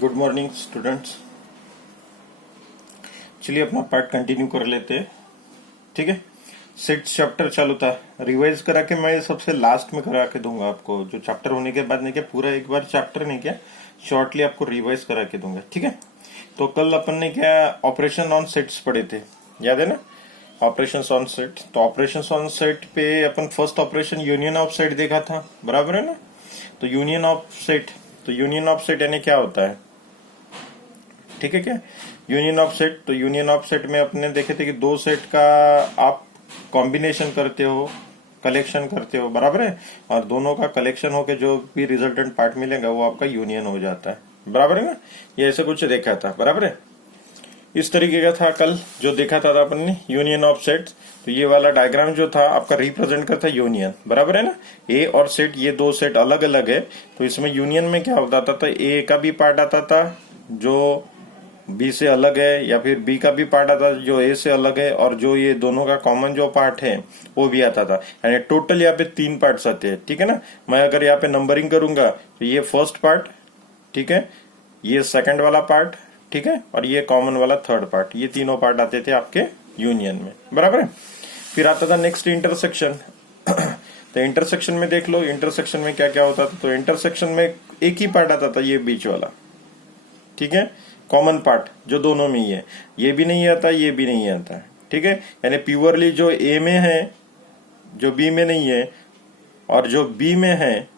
Good morning students. चलिए अपना part continue कर लेते हैं। ठीक है, सेट्स चैप्टर चालू था, रिवाइज करा के मैं सबसे लास्ट में करा के दूंगा आपको। जो चैप्टर होने के बाद नहीं किया, पूरा एक बार चैप्टर नहीं किया, शॉर्टली आपको रिवाइज करा के दूंगा। ठीक है, तो कल अपन ने क्या ऑपरेशन ऑन सेट्स पढ़े थे, याद है ना? Operation on set. तो ऑपरेशन ऑन सेट पे अपन first operation union of set देखा था, बराबर है ना? तो यूनियन ऑफ सेट, तो यूनियन ऑफ सेट यानी क्या होता है? ठीक है क्या, यूनियन ऑफ सेट। तो यूनियन ऑफ सेट में अपने देखे थे कि दो सेट का आप कॉम्बिनेशन करते हो, कलेक्शन करते हो, बराबर है, और दोनों का कलेक्शन होके जो भी रिजल्टेंट पार्ट मिलेगा वो आपका यूनियन हो जाता है, बराबर है ना? ये ऐसे कुछ देखा था, बराबर है। इस तरीके का था कल जो देखा था अपन ने यूनियन ऑफ सेट। तो ये वाला डायग्राम जो था आपका रिप्रेजेंट करता है यूनियन, बराबर है ना? ए और सेट, ये दो सेट अलग अलग है, तो इसमें यूनियन में क्या होता था? ए का भी पार्ट आता था जो बी से अलग है, या फिर बी का भी पार्ट आता था जो ए से अलग है, और जो ये दोनों का कॉमन जो पार्ट है वो भी आता था। यानी टोटल यहाँ पे 3 पार्ट्स आते हैं। ठीक है ना? मैं अगर यहाँ पे नंबरिंग करूंगा तो ये फर्स्ट पार्ट, ठीक है, ये सेकंड वाला पार्ट, ठीक है, और ये कॉमन वाला थर्ड पार्ट, ये तीनों पार्ट आते थे आपके यूनियन में, बराबर है। फिर आता था नेक्स्ट इंटरसेक्शन। तो इंटरसेक्शन में देख लो, इंटरसेक्शन में क्या क्या होता था। तो इंटरसेक्शन में एक ही पार्ट आता था, ये बीच वाला, ठीक है, कॉमन पार्ट जो दोनों में ही है। ये भी नहीं आता, ये भी नहीं आता, ठीक है। यानी प्योरली जो ए में है, जो बी में नहीं है, और जो बी में है,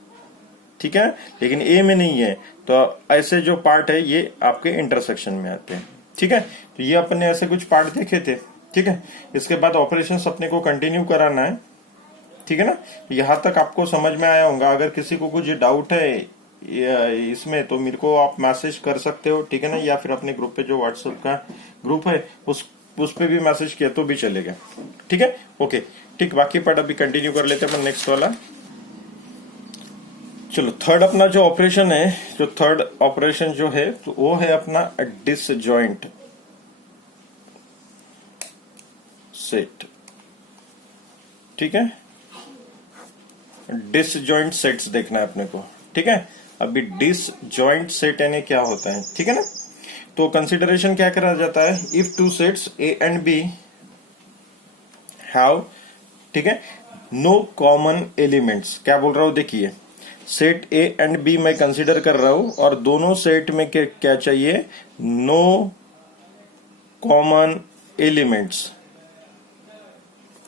ठीक है, लेकिन ए में नहीं है, तो ऐसे जो पार्ट है ये आपके इंटरसेक्शन में आते हैं। ठीक है, तो ये अपन ने ऐसे कुछ पार्ट देखे थे। ठीक है, इसके बाद ऑपरेशंस अपने को कंटिन्यू कराना है। ठीक है ना? यहां तक आपको समझ में आया होगा। अगर किसी को कुछ डाउट है इसमें तो मेरे को आप मैसेज कर सकते हो, ठीक है ना? या फिर अपने ग्रुप पे जो व्हाट्सएप का ग्रुप है उस पे भी मैसेज किया तो भी चलेगा। ठीक है, ओके, ठीक। बाकी पार्ट अभी कंटिन्यू कर लेते हैं नेक्स्ट वाला। चलो, थर्ड अपना जो ऑपरेशन है, जो थर्ड ऑपरेशन जो है तो वो है अपना डिसजॉइंट सेट। ठीक है, डिसजॉइंट सेट्स देखना है अपने को। ठीक है, अभी डिसजॉइंट सेट यानी क्या होता है, ठीक है ना? तो कंसीडरेशन क्या करा जाता है? If two sets A and B have, ठीक है, नो कॉमन एलिमेंट्स। क्या बोल रहा हूं, देखिए, सेट ए एंड बी मैं कंसीडर कर रहा हूं और दोनों सेट में क्या चाहिए? No common elements.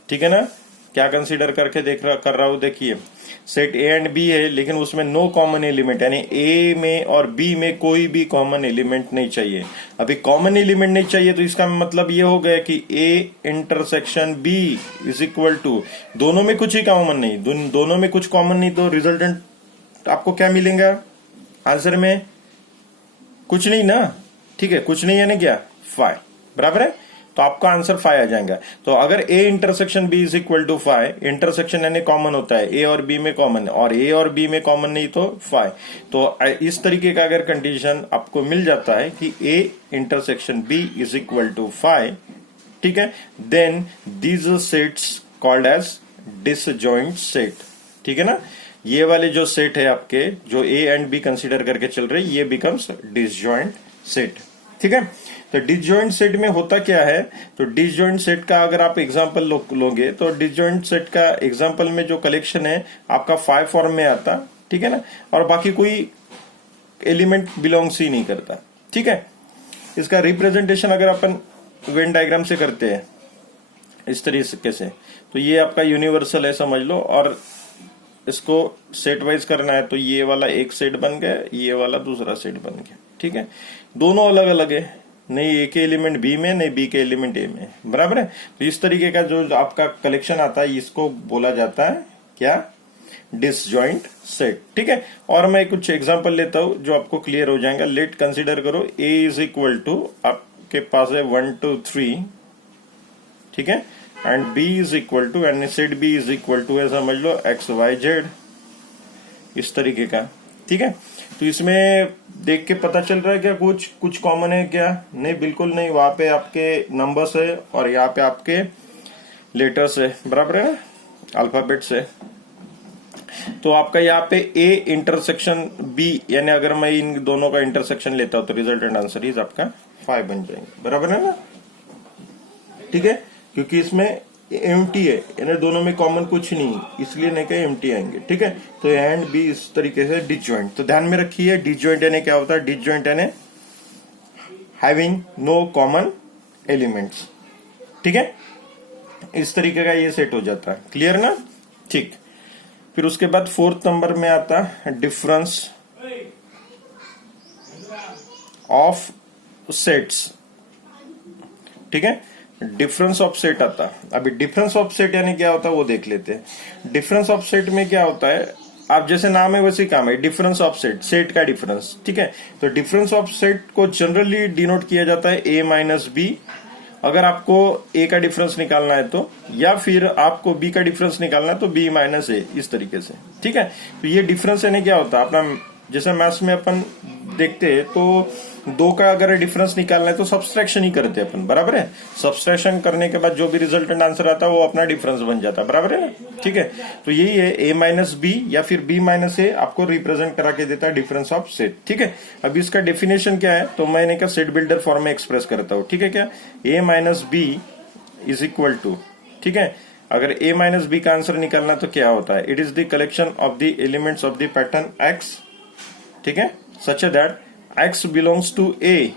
ठीक है ना? क्या कंसीडर करके कर रहा हूं, देखिए, सेट ए एंड बी है लेकिन उसमें नो कॉमन एलिमेंट, यानी ए में और बी में कोई भी कॉमन एलिमेंट नहीं चाहिए। अभी कॉमन एलिमेंट नहीं चाहिए तो इसका मतलब ये हो गया कि A intersection B is equal to, दोनों में कुछ ही कॉमन नहीं, दोनों में कुछ कॉमन नहीं, तो रिजल्टेंट आपको क्या मिलेगा आंसर में? कुछ नहीं ना, ठीक है, कुछ नहीं यानी क्या? 5, बराबर है। तो आपका आंसर 5 आ जाएगा। तो अगर A intersection B is equal to 5, intersection यानी कॉमन होता है, ए और बी में कॉमन, और ए और बी में कॉमन नहीं तो 5। तो इस तरीके का अगर कंडीशन आपको मिल जाता है कि A intersection B is equal to 5, ठीक है, then these sets called as disjoint set. ठीक है ना? ये वाले जो सेट है आपके, जो ए एंड बी कंसिडर करके चल रहे, ये बिकम्स डिसजॉइंट सेट। ठीक है, तो डिसजॉइंट सेट में होता क्या है? तो डिसजॉइंट सेट का अगर आप एग्जांपल लोगे तो डिसजॉइंट सेट का एग्जांपल में जो कलेक्शन है आपका 5 फॉर्म में आता, ठीक है ना, और बाकी कोई एलिमेंट बिलोंग्स ही नहीं करता। ठीक है, इसका रिप्रेजेंटेशन अगर अपन वेन डायग्राम से करते हैं इस तरीके से, तो ये आपका यूनिवर्सल है समझ लो, और इसको सेट वाइज करना है तो ये वाला एक सेट बन गया, ये वाला दूसरा सेट बन गया। ठीक है, दोनों अलग अलग है, नहीं ए के एलिमेंट बी में, नहीं बी के एलिमेंट ए में, बराबर है। तो इस तरीके का जो आपका कलेक्शन आता है इसको बोला जाता है क्या? Disjoint set. ठीक है, और मैं कुछ एग्जांपल लेता हूं जो आपको क्लियर हो जाएगा। लेट कंसीडर करो ए इज इक्वल टू, आपके पास है 1 2 3, ठीक है, and B is equal to, and set B is equal to है समझ लो एक्स वाई जेड, इस तरीके का। ठीक है, तो इसमें देख के पता चल रहा है क्या कुछ कॉमन है क्या? नहीं, बिल्कुल नहीं। वहां पे आपके नंबर्स है और यहाँ पे आपके लेटर्स है, बराबर है ना, अल्फाबेट्स है। तो आपका यहाँ पे ए इंटरसेक्शन बी, यानी अगर मैं इन दोनों का इंटरसेक्शन लेता हूं तो रिजल्टेंट आंसर इज आपका 5 बन जाएंगे, बराबर है ना। ठीक है, क्योंकि इसमें एम्प्टी है, यानी दोनों में कॉमन कुछ नहीं, इसलिए नहीं कहे एम्प्टी आएंगे। ठीक है, तो एंड बी इस तरीके से डिसजॉइंट। तो ध्यान में रखिए डिसजॉइंट यानी क्या होता है, डिसजॉइंट यानी हैविंग नो कॉमन एलिमेंट्स। ठीक है, इस तरीके का ये सेट हो जाता है, क्लियर ना। ठीक, फिर उसके बाद 4th नंबर में आता है डिफरेंस ऑफ सेट्स। ठीक है, डिफरेंस ऑफ सेट आता है। अभी डिफरेंस ऑफ सेट यानी क्या होता है वो देख लेते हैं। डिफरेंस ऑफ सेट में क्या होता है, आप जैसे नाम है वैसे काम है, डिफरेंस ऑफ सेट, सेट का डिफरेंस। ठीक है, तो डिफरेंस ऑफ सेट को जनरली डिनोट किया जाता है ए माइनस बी, अगर आपको ए का डिफरेंस निकालना है तो, या फिर आपको बी का डिफरेंस निकालना है तो बी माइनस ए, इस तरीके से। ठीक है, तो ये डिफरेंस यानी क्या होता है, अपना जैसे मैथ्स में अपन देखते हैं तो दो का अगर डिफरेंस निकालना है तो सब्सट्रैक्शन ही करते हैं अपन, बराबर है। सब्सट्रैक्शन करने के बाद जो भी रिजल्टेंट आंसर आता है वो अपना डिफरेंस बन जाता है, बराबर है ना। ठीक है, तो यही है ए माइनस बी या फिर बी माइनस ए आपको रिप्रेजेंट करा के देता है डिफरेंस ऑफ सेट। ठीक है, अब इसका डेफिनेशन क्या है, तो मैंने क्या सेट बिल्डर फॉर्म में एक्सप्रेस करता हूं। ठीक है, क्या A minus B is equal to, ठीक है, अगर ए माइनस बी का आंसर निकालना तो क्या होता है, it is the collection of the elements of the pattern X. ठीक है, such that x belongs to a,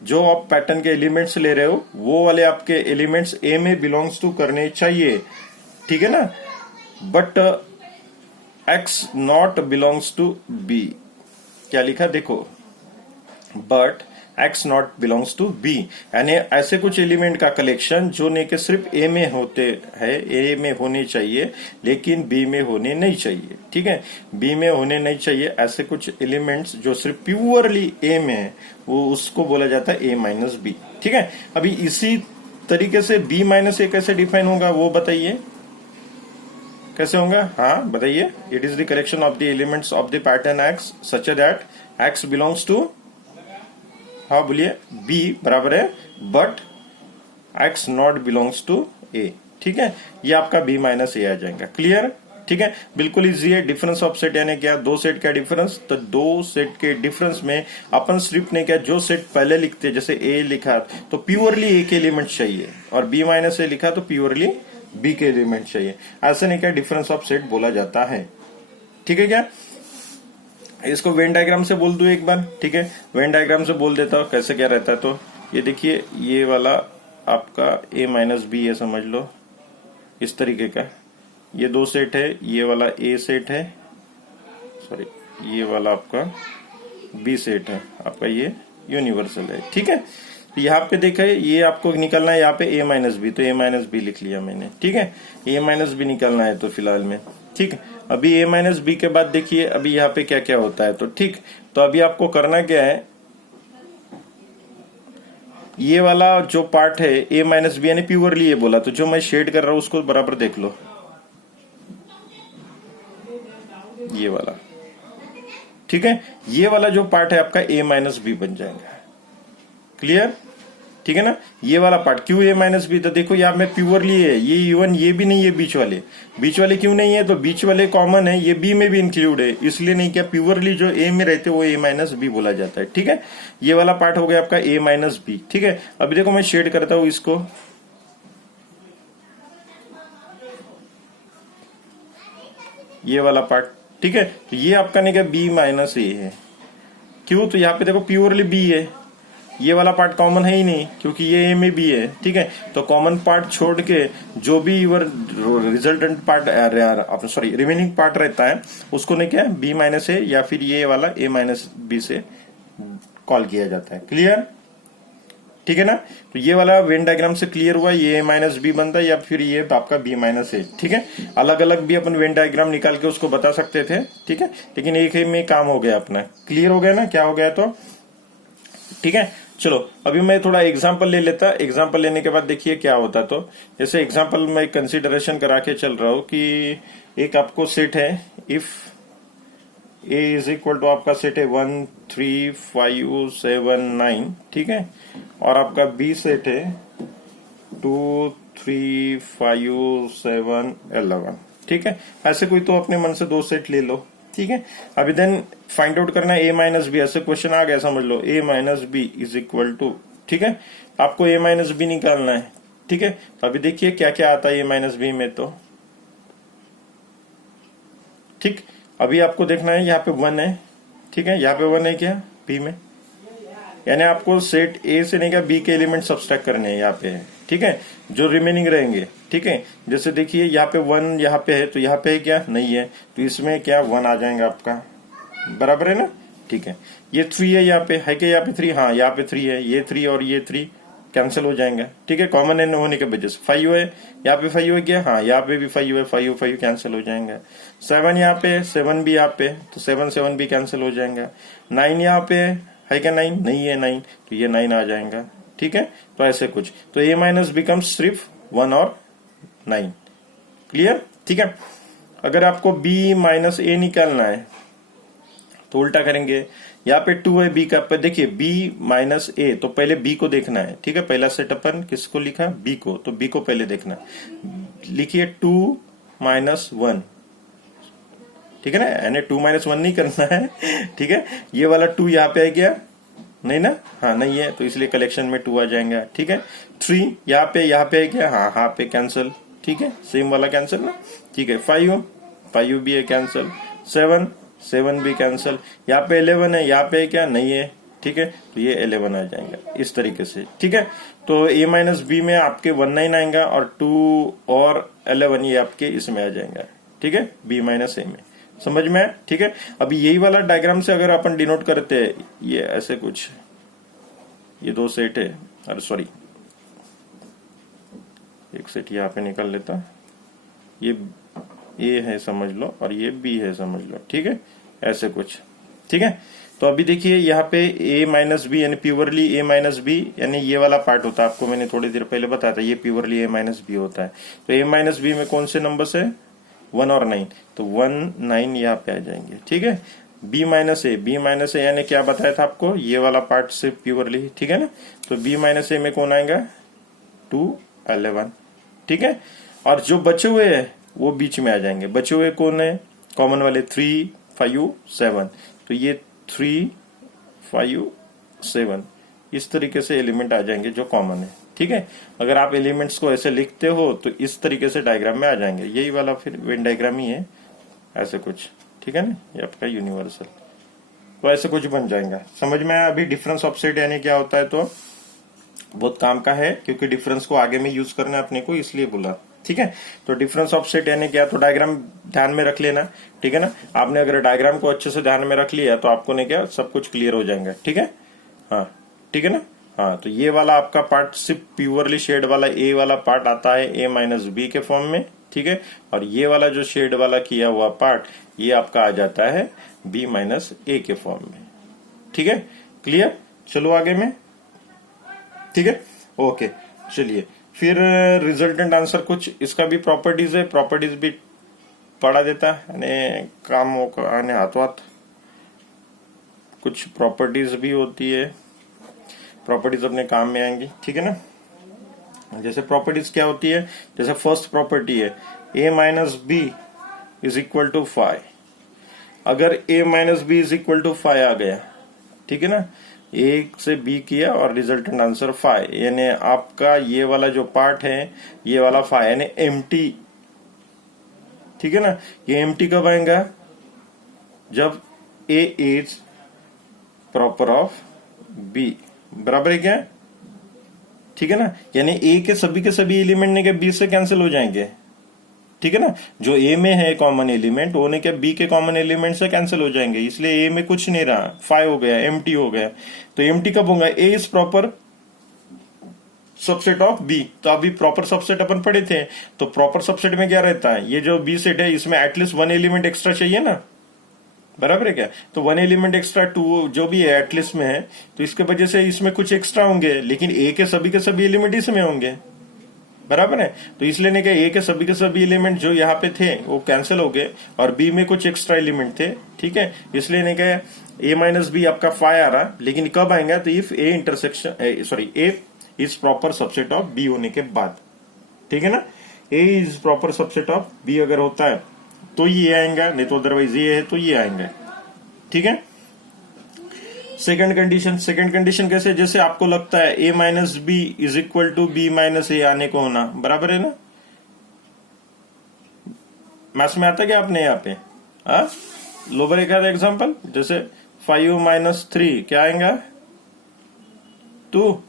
जो आप पैटर्न के एलिमेंट्स ले रहे हो वो वाले आपके एलिमेंट्स a में बिलोंग्स टू करने चाहिए। ठीक है ना, but x not belongs to b। क्या लिखा देखो, but x not belongs to b, यानी ऐसे कुछ एलिमेंट का कलेक्शन जो नहीं कि सिर्फ a में होते हैं, a में होने चाहिए लेकिन b में होने नहीं चाहिए। ठीक है, b में होने नहीं चाहिए, ऐसे कुछ एलिमेंट्स जो सिर्फ प्योरली a में है वो उसको बोला जाता है a माइनस बी। ठीक है, अभी इसी तरीके से b माइनस ए कैसे डिफाइन होगा वो बताइए, कैसे होगा। हाँ बताइए, it is the collection of the elements of the pattern x such that x belongs to, हाँ बोलिए, b बराबर है but x not belongs to a। ठीक है, ये आपका b माइनस ए आ जाएगा, क्लियर। ठीक है, बिल्कुल इजी है। डिफरेंस ऑफ सेट यानी क्या, दो सेट का डिफरेंस, तो दो सेट के डिफरेंस में अपन सिर्फ ने क्या, जो सेट पहले लिखते जैसे a लिखा तो प्योरली a के एलिमेंट चाहिए, और b माइनस ए लिखा तो प्योरली b के एलिमेंट चाहिए, ऐसे नहीं क्या डिफरेंस ऑफ सेट बोला जाता है। ठीक है, क्या इसको वेन डायग्राम से बोल दूं एक बार। ठीक है, वेन डायग्राम से बोल देता हूं कैसे क्या रहता है। तो ये देखिए, ये वाला आपका a माइनस बी है, समझ लो इस तरीके का, ये दो सेट है, ये वाला a सेट है, सॉरी ये वाला आपका b सेट है, आपका ये यूनिवर्सल है। ठीक है, तो यहाँ पे देखा है, ये आपको निकलना है यहाँ पे a माइनस बी, तो a माइनस बी लिख लिया मैंने। ठीक है, a माइनस बी निकलना है तो फिलहाल में। ठीक, अभी a माइनस बी के बाद देखिए अभी यहाँ पे क्या क्या होता है। तो ठीक, तो अभी आपको करना क्या है, ये वाला जो पार्ट है a माइनस बी यानी प्योरली ये बोला, तो जो मैं शेड कर रहा हूं उसको बराबर देख लो, ये वाला। ठीक है, ये वाला जो पार्ट है आपका a माइनस बी बन जाएगा, क्लियर। ठीक है ना, ये वाला पार्ट क्यों a माइनस बी, तो देखो यहाँ में प्योरली है, ये इवन ये भी नहीं है, बीच वाले क्यों नहीं है, तो बीच वाले कॉमन है, ये b में भी इंक्लूड है, इसलिए नहीं क्या प्योरली जो a में रहते वो a माइनस बी बोला जाता है। ठीक है, ये वाला पार्ट हो गया आपका a माइनस बी। ठीक है, अभी देखो मैं शेड करता हूं इसको, ये वाला पार्ट। ठीक है, तो ये आपका नहीं क्या b माइनस ए है, क्यों, तो यहाँ पे देखो प्योरली b है, ये वाला पार्ट कॉमन है ही नहीं क्योंकि ये ए में भी है। ठीक है, तो कॉमन पार्ट छोड़ के जो भी your resultant part, sorry remaining part रहता है उसको नहीं क्या बी माइनस ए या फिर ये वाला ए माइनस बी से कॉल किया जाता है, क्लियर। ठीक है ना, तो ये वाला वेन डायग्राम से क्लियर हुआ, ये ए माइनस बी बनता है या फिर ये आपका बी माइनस ए। ठीक है, अलग अलग भी अपन वेन डायग्राम निकाल के उसको बता सकते थे। ठीक है, लेकिन एक ही में काम हो गया अपना, क्लियर हो गया ना क्या हो गया। तो ठीक है, चलो अभी मैं थोड़ा एग्जाम्पल ले लेता, एग्जाम्पल लेने के बाद देखिए क्या होता। तो जैसे एग्जाम्पल मैं कंसिडरेशन करा के चल रहा हूं कि एक आपको सेट है, if A is equal to आपका सेट है 1 3 5 7 9, ठीक है, और आपका बी सेट है 2 3 5 7 11, ठीक है, ऐसे कोई तो अपने मन से 2 सेट ले लो। ठीक है, अभी देन फाइंड आउट करना है a माइनस बी। ऐसे क्वेश्चन आ गया समझ लो, a minus B is equal to, ठीक है, आपको a माइनस बी निकालना है। ठीक है, तो अभी देखिए क्या क्या आता है a माइनस बी में। तो ठीक, अभी आपको देखना है यहाँ पे 1 है। ठीक है, यहाँ पे 1 है क्या बी में, यानी आपको सेट ए से नहीं क्या बी के एलिमेंट सब्सट्रैक्ट करने हैं यहाँ पे। ठीक है, जो रिमेनिंग रहेंगे। ठीक है, जैसे देखिए यहाँ पे 1 यहाँ पे है, तो यहाँ पे है क्या, नहीं है, तो इसमें क्या 1 आ जाएगा आपका, बराबर है ना। ठीक है, ये 3 है यहाँ पे, है क्या यहाँ पे 3, हाँ यहाँ पे 3 है, ये 3 और ये 3 कैंसिल हो जाएंगे। ठीक है, कॉमन एन होने के वजह से 5 है, यहाँ पे 5 है क्या, हाँ यहाँ पे भी 5 है, 5 5 कैंसिल हो जाएंगे। 7 यहाँ पे, 7 भी यहाँ पे, तो 7 7 भी कैंसिल हो जाएंगे। 9 यहाँ पे है क्या, 9 नहीं है 9, तो ये 9 आ जाएगा। ठीक है, तो ऐसे कुछ, तो a माइनस बिकम्स सिर्फ 1 और 9। क्लियर। ठीक है, अगर आपको b माइनस a निकालना है तो उल्टा करेंगे, यहाँ पे 2 है b का, पर देखिए b माइनस a, तो पहले b को देखना है। ठीक है, पहला सेट अपन किसको लिखा, b को, तो b को पहले देखना। लिखिए 2 माइनस 1। ठीक है ना, यानी 2 माइनस 1 नहीं करना है। ठीक है, ये वाला 2 यहाँ पे है क्या, नहीं ना, हाँ नहीं है, तो इसलिए कलेक्शन में 2 आ जाएंगे। ठीक है, 3 यहाँ पे है क्या, हाँ यहाँ पे कैंसिल। ठीक है, सेम वाला कैंसिल ना। ठीक है, 5 भी है कैंसिल, 7 भी कैंसिल, यहाँ पे 11 है, यहाँ पे है क्या, नहीं है। ठीक है, तो ये 11 आ जाएगा इस तरीके से। ठीक है, तो a माइनस बी में आपके 19 आएगा और 2 और 11 ये आपके इसमें आ जाएगा। ठीक है, b माइनस a में, समझ में है। ठीक है, अभी यही वाला डायग्राम से अगर अपन डिनोट करते हैं, ये ऐसे कुछ, ये 2 सेट है, अरे सॉरी एक सेट यहाँ पे निकल लेता, ये ए है समझ लो और ये बी है समझ लो। ठीक है, ऐसे कुछ। ठीक है, तो अभी देखिए यहाँ पे a माइनस बी यानी प्योरली a माइनस बी, यानी ये वाला पार्ट होता है, आपको मैंने थोड़ी देर पहले बताया था, ये प्योरली a माइनस बी होता है। तो a माइनस बी में कौन से नंबर है, 1 और 9, तो 1 9 यहाँ पे आ जाएंगे। ठीक है, b माइनस ए यानी क्या बताया था आपको, ये वाला पार्ट से प्योरली। ठीक है ना, तो b माइनस ए में कौन आएगा, 2 11। ठीक है, और जो बचे हुए है वो बीच में आ जाएंगे। बचे हुए कौन है, कॉमन वाले 3 5 7, तो ये 3 5 7 इस तरीके से एलिमेंट आ जाएंगे जो कॉमन है। ठीक है, अगर आप एलिमेंट्स को ऐसे लिखते हो तो इस तरीके से डायग्राम में आ जाएंगे। यही वाला फिर वेन डायग्राम ही है, ऐसे कुछ। ठीक है ना, ये आपका यूनिवर्सल, तो ऐसे कुछ बन जाएगा। समझ में आया अभी डिफरेंस ऑफ सेट यानी क्या होता है, तो बहुत काम का है, क्योंकि डिफरेंस को आगे में यूज करना है अपने को, इसलिए बोला। ठीक है, तो डिफरेंस ऑफ सेट यानी क्या, तो डायग्राम ध्यान में रख लेना। ठीक है ना, आपने अगर डायग्राम को अच्छे से ध्यान में रख लिया तो आपको ने क्या सब कुछ क्लियर हो जाएगा। ठीक है, हाँ ठीक है ना, हाँ तो ये वाला आपका पार्ट सिर्फ प्योरली शेड वाला ए वाला पार्ट आता है a माइनस बी के फॉर्म में। ठीक है, और ये वाला जो शेड वाला किया हुआ पार्ट ये आपका आ जाता है b माइनस ए के फॉर्म में। ठीक है, क्लियर, चलो आगे में। ठीक है, ओके, चलिए फिर रिजल्टेंट आंसर कुछ इसका भी प्रॉपर्टीज है, प्रॉपर्टीज भी पढ़ा देता है, यानी काम आने हाथों हाथ कुछ प्रॉपर्टीज भी होती है, प्रॉपर्टीज अपने काम में आएंगी। ठीक है ना, जैसे प्रॉपर्टीज क्या होती है, जैसे फर्स्ट प्रॉपर्टी है a minus B is equal to 5। अगर a minus B is equal to 5 आ गया, ठीक है ना, a से b किया और रिजल्टेंट आंसर 5, यानी आपका ये वाला जो पार्ट है ये वाला 5 यानी एम्प्टी। ठीक है ना, ये एम्प्टी कब आएगा, जब a is proper off b, बराबर है क्या। ठीक है ना, यानी a के सभी एलिमेंट ने के b से कैंसिल हो जाएंगे। ठीक है ना, जो a में है कॉमन एलिमेंट वो ने के b के कॉमन एलिमेंट से कैंसिल हो जाएंगे, इसलिए a में कुछ नहीं रहा, 5 हो गया, एम्प्टी हो गया। तो एम्प्टी कब होगा, a is proper subset of b। तो अभी प्रॉपर सबसेट अपन पढ़े थे, तो प्रॉपर सबसेट में क्या रहता है, ये जो b सेट है इसमें एटलीस्ट 1 एलिमेंट एक्स्ट्रा चाहिए ना, बराबर है क्या। तो 1 एलिमेंट एक्स्ट्रा 2 जो भी है एटलीस्ट में है, तो इसके वजह से इसमें कुछ एक्स्ट्रा होंगे, लेकिन a के सभी एलिमेंट इसमें होंगे, बराबर है। तो इसलिए ने a के सभी एलिमेंट जो यहाँ पे थे वो कैंसिल हो गए और b में कुछ एक्स्ट्रा एलिमेंट थे। ठीक है, इसलिए ने a माइनस बी आपका 5 आ रहा, लेकिन कब आएगा, तो if a intersection a is proper subset of b होने के बाद। ठीक है ना, A is proper subset of B अगर होता है तो ये आएगा, नहीं तो अदरवाइज ये है तो ये आएंगे। ठीक है। सेकंड कंडीशन कैसे, जैसे आपको लगता है A minus B is equal to B minus A आने को होना, बराबर है ना। मैथ्स में आता है क्या आपने यहाँ पे? लोबर एक आधा एग्जाम्पल, जैसे 5 माइनस 3 क्या आएगा? 2,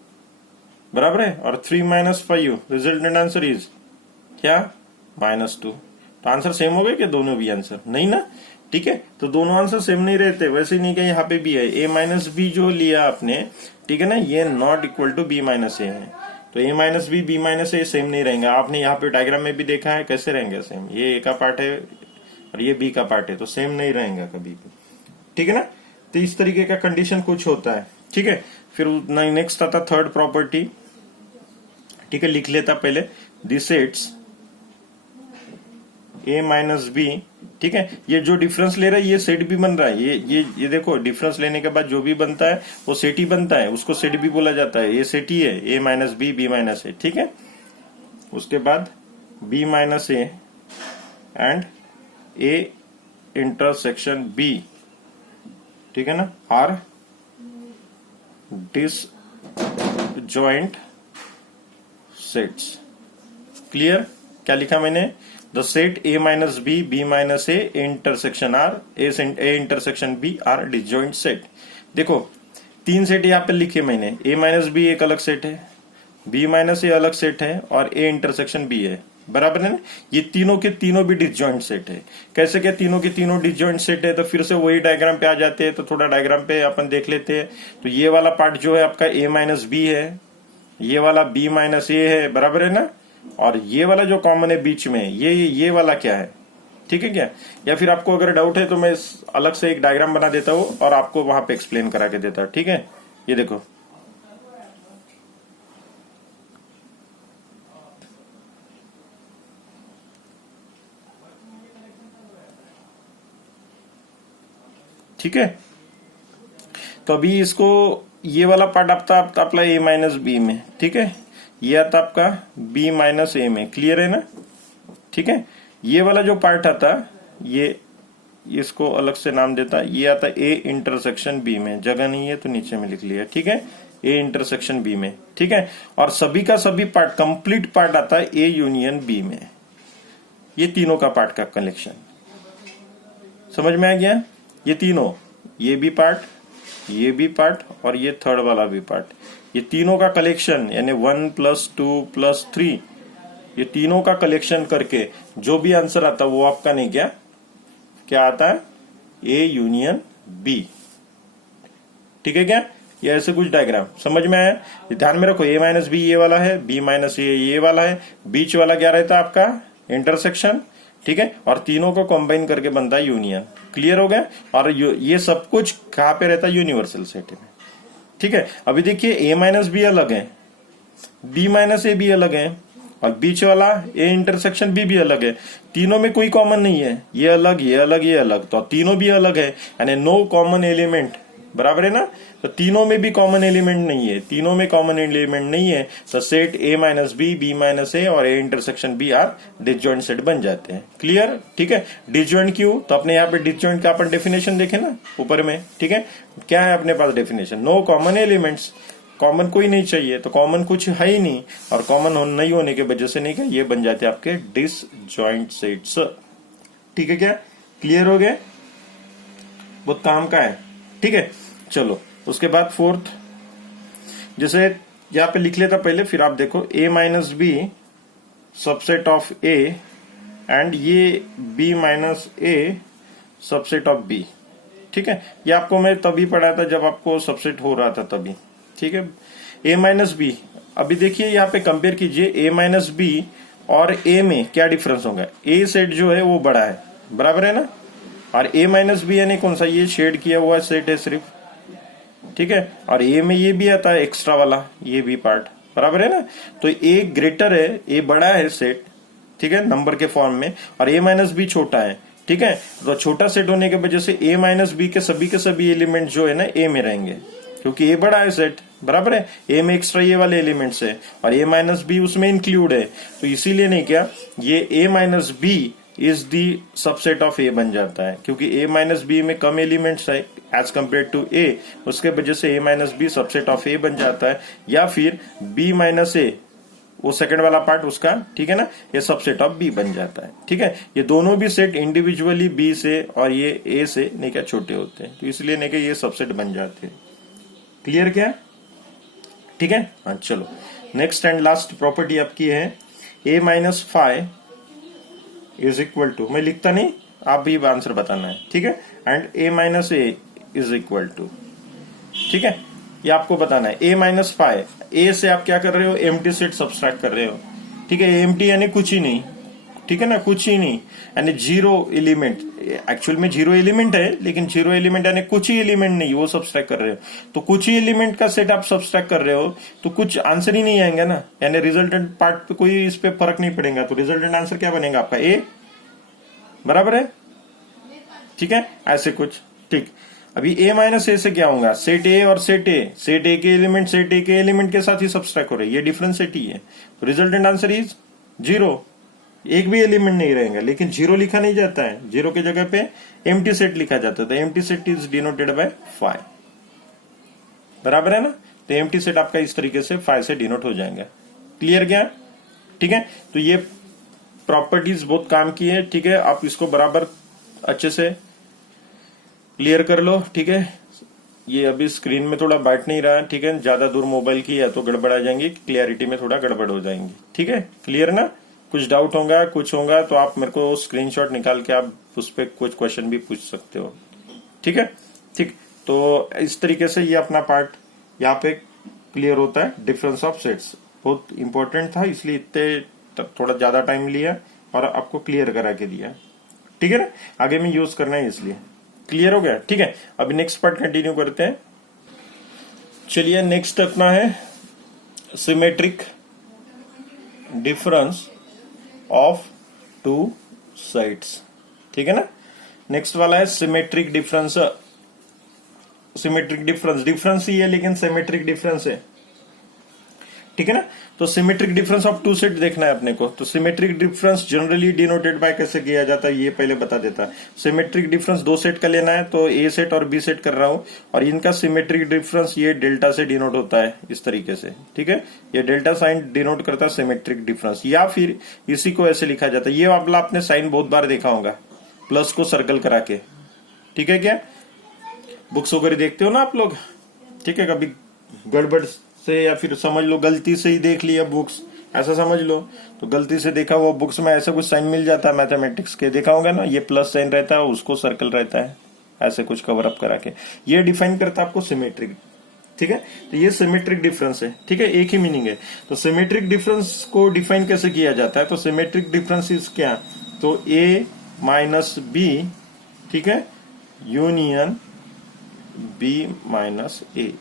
बराबर है। और 3 माइनस 5 रिजल्टेंट आंसर इज क्या? -2। तो आंसर सेम हो गए क्या दोनों भी आंसर? नहीं ना। ठीक है, तो दोनों आंसर सेम नहीं रहते, वैसे नहीं कि यहाँ पे भी है ए माइनस बी जो लिया आपने, ठीक है ना, ये not equal to B minus A है, तो A minus B minus A same नहीं रहेंगे। आपने यहाँ पे डायग्राम में भी देखा है कैसे रहेंगे सेम, ये ए का पार्ट है और ये बी का पार्ट है, तो सेम नहीं रहेगा कभी भी। ठीक है ना। तो इस तरीके का कंडीशन कुछ होता है। ठीक है, फिर नेक्स्ट आता थर्ड प्रॉपर्टी। ठीक है, लिख लेता पहले, this sets A minus B. ठीक है, ये जो डिफरेंस ले रहा है ये सेट भी बन रहा है, ये देखो डिफरेंस लेने के बाद जो भी बनता है वो सेट ही बनता है, उसको सेट भी बोला जाता है, ये सेट ही है, A minus B minus A. ठीक है, उसके बाद B minus A and A intersection B, ठीक है ना, आर डिसजॉइंट सेट्स। क्लियर? क्या लिखा मैंने? The set A minus B minus A intersection are, A intersection B are disjoint set. देखो 3 सेट यहाँ पे लिखे मैंने, ए माइनस बी एक अलग सेट है, बी माइनस ए अलग सेट है और ए इंटरसेक्शन बी है, बराबर है ना। ये तीनों के तीनों भी डिसजॉइंट सेट है। कैसे क्या तीनों के तीनों डिसजॉइंट सेट है? तो फिर से वही डायग्राम पे आ जाते हैं, तो थोड़ा डायग्राम पे अपन देख लेते हैं। तो ये वाला पार्ट जो है आपका ए माइनस बी है, ये वाला बी माइनस ए है, बराबर है ना। और ये वाला जो कॉमन है बीच में, ये वाला क्या है? ठीक है क्या? या फिर आपको अगर डाउट है तो मैं अलग से एक डायग्राम बना देता हूं और आपको वहां पे एक्सप्लेन करा के देता हूं। ठीक है, ये देखो, ठीक है। तो अभी इसको ये वाला पार्ट आपका आपका ए माइनस बी में, ठीक है, ये आता आपका बी माइनस ए में, क्लियर है ना। ठीक है, ये वाला जो पार्ट आता ये इसको अलग से नाम देता, ये आता ए इंटरसेक्शन बी में, जगह नहीं है तो नीचे में लिख लिया, ठीक है, ए इंटरसेक्शन बी में। ठीक है, और सभी का सभी पार्ट कंप्लीट पार्ट आता है ए यूनियन बी में। ये तीनों का पार्ट का कलेक्शन समझ में आ गया? ये तीनों, ये भी पार्ट, ये भी पार्ट और ये थर्ड वाला भी पार्ट, ये तीनों का कलेक्शन यानी 1 + 2 + 3, ये तीनों का कलेक्शन करके जो भी आंसर आता है वो आपका नहीं क्या आता है? A union B. ठीक है क्या? ये ऐसे कुछ डायग्राम समझ में आया? ध्यान में रखो, ए माइनस बी ये वाला है, बी माइनस ये वाला है, बीच वाला क्या रहता है आपका? इंटरसेक्शन। ठीक है, और तीनों को कंबाइन करके बनता है यूनियन। क्लियर हो गया? और ये सब कुछ कहां पे रहता है? यूनिवर्सल सेट में। ठीक है, अभी देखिए ए माइनस बी अलग है, बी माइनस ए भी अलग है और बीच वाला ए इंटरसेक्शन बी भी अलग है। तीनों में कोई कॉमन नहीं है, ये अलग ये अलग ये अलग, तो तीनों भी अलग है यानी नो कॉमन एलिमेंट, बराबर है ना। तो तीनों में भी कॉमन एलिमेंट नहीं है, तीनों में कॉमन एलिमेंट नहीं है, तो set A minus B minus A और A intersection B are disjoint set बन जाते हैं। क्लियर? ठीक है, डिसजॉइंट क्यों? तो अपने यहाँ पे डिसजॉइंट का अपन डेफिनेशन देखे ना ऊपर में। ठीक है, क्या है अपने पास definition? No common elements, common कोई नहीं चाहिए, तो कॉमन कुछ है ही नहीं, और कॉमन नहीं होने की वजह से नहीं क्या ये बन जाते आपके डिसजॉइंट सेट्स। ठीक है क्या? क्लियर हो गया? बहुत काम का है। ठीक है, चलो उसके बाद फोर्थ, जैसे यहां पे लिख लेता पहले, फिर आप देखो A minus B subset of A and ये B minus A subset of B. ठीक है, ये आपको मैं तभी पढ़ा था जब आपको सबसेट हो रहा था तभी। ठीक है, ए माइनस बी, अभी देखिए यहाँ पे कंपेयर कीजिए ए माइनस बी और ए में क्या डिफरेंस होगा। ए सेट जो है वो बड़ा है, बराबर है ना, और ए माइनस बी यानी कौन सा? ये शेड किया हुआ सेट है सिर्फ। ठीक है, और ए में ये भी आता है एक्स्ट्रा वाला, ये भी पार्ट, बराबर है ना। तो ए ग्रेटर है, ए बड़ा है सेट, ठीक है, नंबर के फॉर्म में, और ए माइनस बी छोटा है। ठीक है, तो छोटा सेट होने की वजह से ए माइनस बी के सभी एलिमेंट जो है ना ए में रहेंगे। क्योंकि ए बड़ा है सेट, बराबर है, ए में एक्स्ट्रा ये वाले एलिमेंट्स है और ए माइनस बी उसमें इंक्लूड है, तो इसीलिए नहीं क्या ये A minus B is the subset of A बन जाता है, क्योंकि ए माइनस बी में कम एलिमेंट्स है एज कंपेयर टू ए, उसके वजह से A minus B subset of A बन जाता है, या फिर बी माइनस ए वो सेकंड वाला पार्ट उसका, ठीक है ना, ये सबसेट ऑफ बी बन जाता है। ठीक है, ये दोनों भी सेट इंडिविजुअली बी से और ये ए से नहीं क्या छोटे होते हैं, तो इसलिए नहीं क्या ये सबसेट बन जाते हैं। क्लियर क्या? ठीक है, हाँ चलो नेक्स्ट एंड लास्ट प्रॉपर्टी आपकी है A minus five is equal to, मैं लिखता नहीं, आप भी आंसर बताना है, ठीक है, and A minus A is equal to, ठीक है, ये आपको बताना है। ए माइनस फाइव, ए से आप क्या कर रहे हो, एम्प्टी सेट सब्सट्रैक्ट कर रहे हो, ठीक है, एम्प्टी यानी कुछ ही नहीं, ठीक है ना, कुछ ही नहीं, यानी जीरो एलिमेंट, एक्चुअल में जीरो एलिमेंट है, लेकिन जीरो एलिमेंट यानी कुछ ही एलिमेंट नहीं, वो सब्सट्रैक्ट कर रहे हो, तो कुछ ही एलिमेंट का सेट आप सब्सट्रैक्ट कर रहे हो, तो कुछ आंसर ही नहीं आएंगे ना, यानी रिजल्टेंट पार्ट पे कोई इस पे फर्क नहीं पड़ेगा, तो रिजल्टेंट आंसर क्या बनेगा आपका, ए, बराबर है, ठीक है, ऐसे कुछ, ठीक। अभी ए माइनस ए से क्या होगा, सेट ए और सेट ए, सेट ए के एलिमेंट सेट ए के एलिमेंट के साथ ही सब्सट्रैक्ट हो रहे हैं, ये डिफरेंस सेट ही है, तो रिजल्टेंट आंसर इज जीरो, एक भी एलिमेंट नहीं रहेगा, लेकिन जीरो लिखा नहीं जाता है, जीरो की जगह पे एम्प्टी सेट लिखा जाता है, तो empty set is denoted bye 5, बराबर है ना, तो एम्प्टी सेट आपका इस तरीके से 5 से डिनोट हो जाएगा। क्लियर क्या? ठीक है, तो ये प्रॉपर्टीज बहुत काम की है, ठीक है, आप इसको बराबर अच्छे से क्लियर कर लो, ठीक है, ये अभी स्क्रीन में थोड़ा बैठ नहीं रहा, ठीक है, ज्यादा दूर मोबाइल की है तो गड़बड़ आ जाएंगी, क्लियरिटी में थोड़ा गड़बड़ हो जाएंगी, ठीक है, क्लियर ना, कुछ डाउट होगा कुछ होगा तो आप मेरे को स्क्रीनशॉट निकाल के आप उस पर कुछ क्वेश्चन भी पूछ सकते हो, ठीक है, ठीक, तो इस तरीके से ये अपना पार्ट यहाँ पे क्लियर होता है, डिफरेंस ऑफ सेट्स बहुत इंपॉर्टेंट था, इसलिए इतने थोड़ा ज्यादा टाइम लिया और आपको क्लियर करा के दिया, ठीक है ना, आगे में यूज करना है इसलिए। क्लियर हो गया? ठीक है, अभी नेक्स्ट पार्ट कंटिन्यू करते हैं। चलिए नेक्स्ट अपना है symmetric difference of two sides, ठीक है ना, नेक्स्ट वाला है symmetric difference, symmetric difference, difference ही है लेकिन सिमेट्रिक डिफरेंस है, ठीक है ना, तो symmetric difference of two set देखना है अपने को, तो symmetric difference generally denoted by कैसे किया जाता है ये पहले बता देता है। सिमेट्रिक डिफरेंस दो सेट का लेना है, तो ए सेट और बी सेट कर रहा हूं, और इनका सिमेट्रिक डिफरेंस ये डेल्टा से डिनोट होता है इस तरीके से, ठीक है, ये डेल्टा साइन डिनोट करता है सिमेट्रिक डिफरेंस, या फिर इसी को ऐसे लिखा जाता है, ये वाला आपने साइन बहुत बार देखा होगा, प्लस को सर्कल करा के, ठीक है, क्या बुक्स वगैरह देखते हो ना आप लोग, ठीक है, कभी गड़बड़ से या फिर समझ लो गलती से ही देख लिया बुक्स, ऐसा समझ लो, तो गलती से देखा वो बुक्स में ऐसा कुछ साइन मिल जाता है मैथमेटिक्स के, देखा होगा ना, ये प्लस साइन रहता है उसको सर्कल रहता है, ऐसे कुछ कवर अप करा के, ये डिफाइन करता है आपको सिमेट्रिक, ठीक है, तो ये सिमेट्रिक डिफरेंस है, ठीक है, एक ही मीनिंग है। तो सिमेट्रिक डिफरेंस को डिफाइन कैसे किया जाता है, तो सिमेट्रिक डिफरेंस इज क्या, तो ए माइनस बी, ठीक है, यूनियन बी माइनस ए,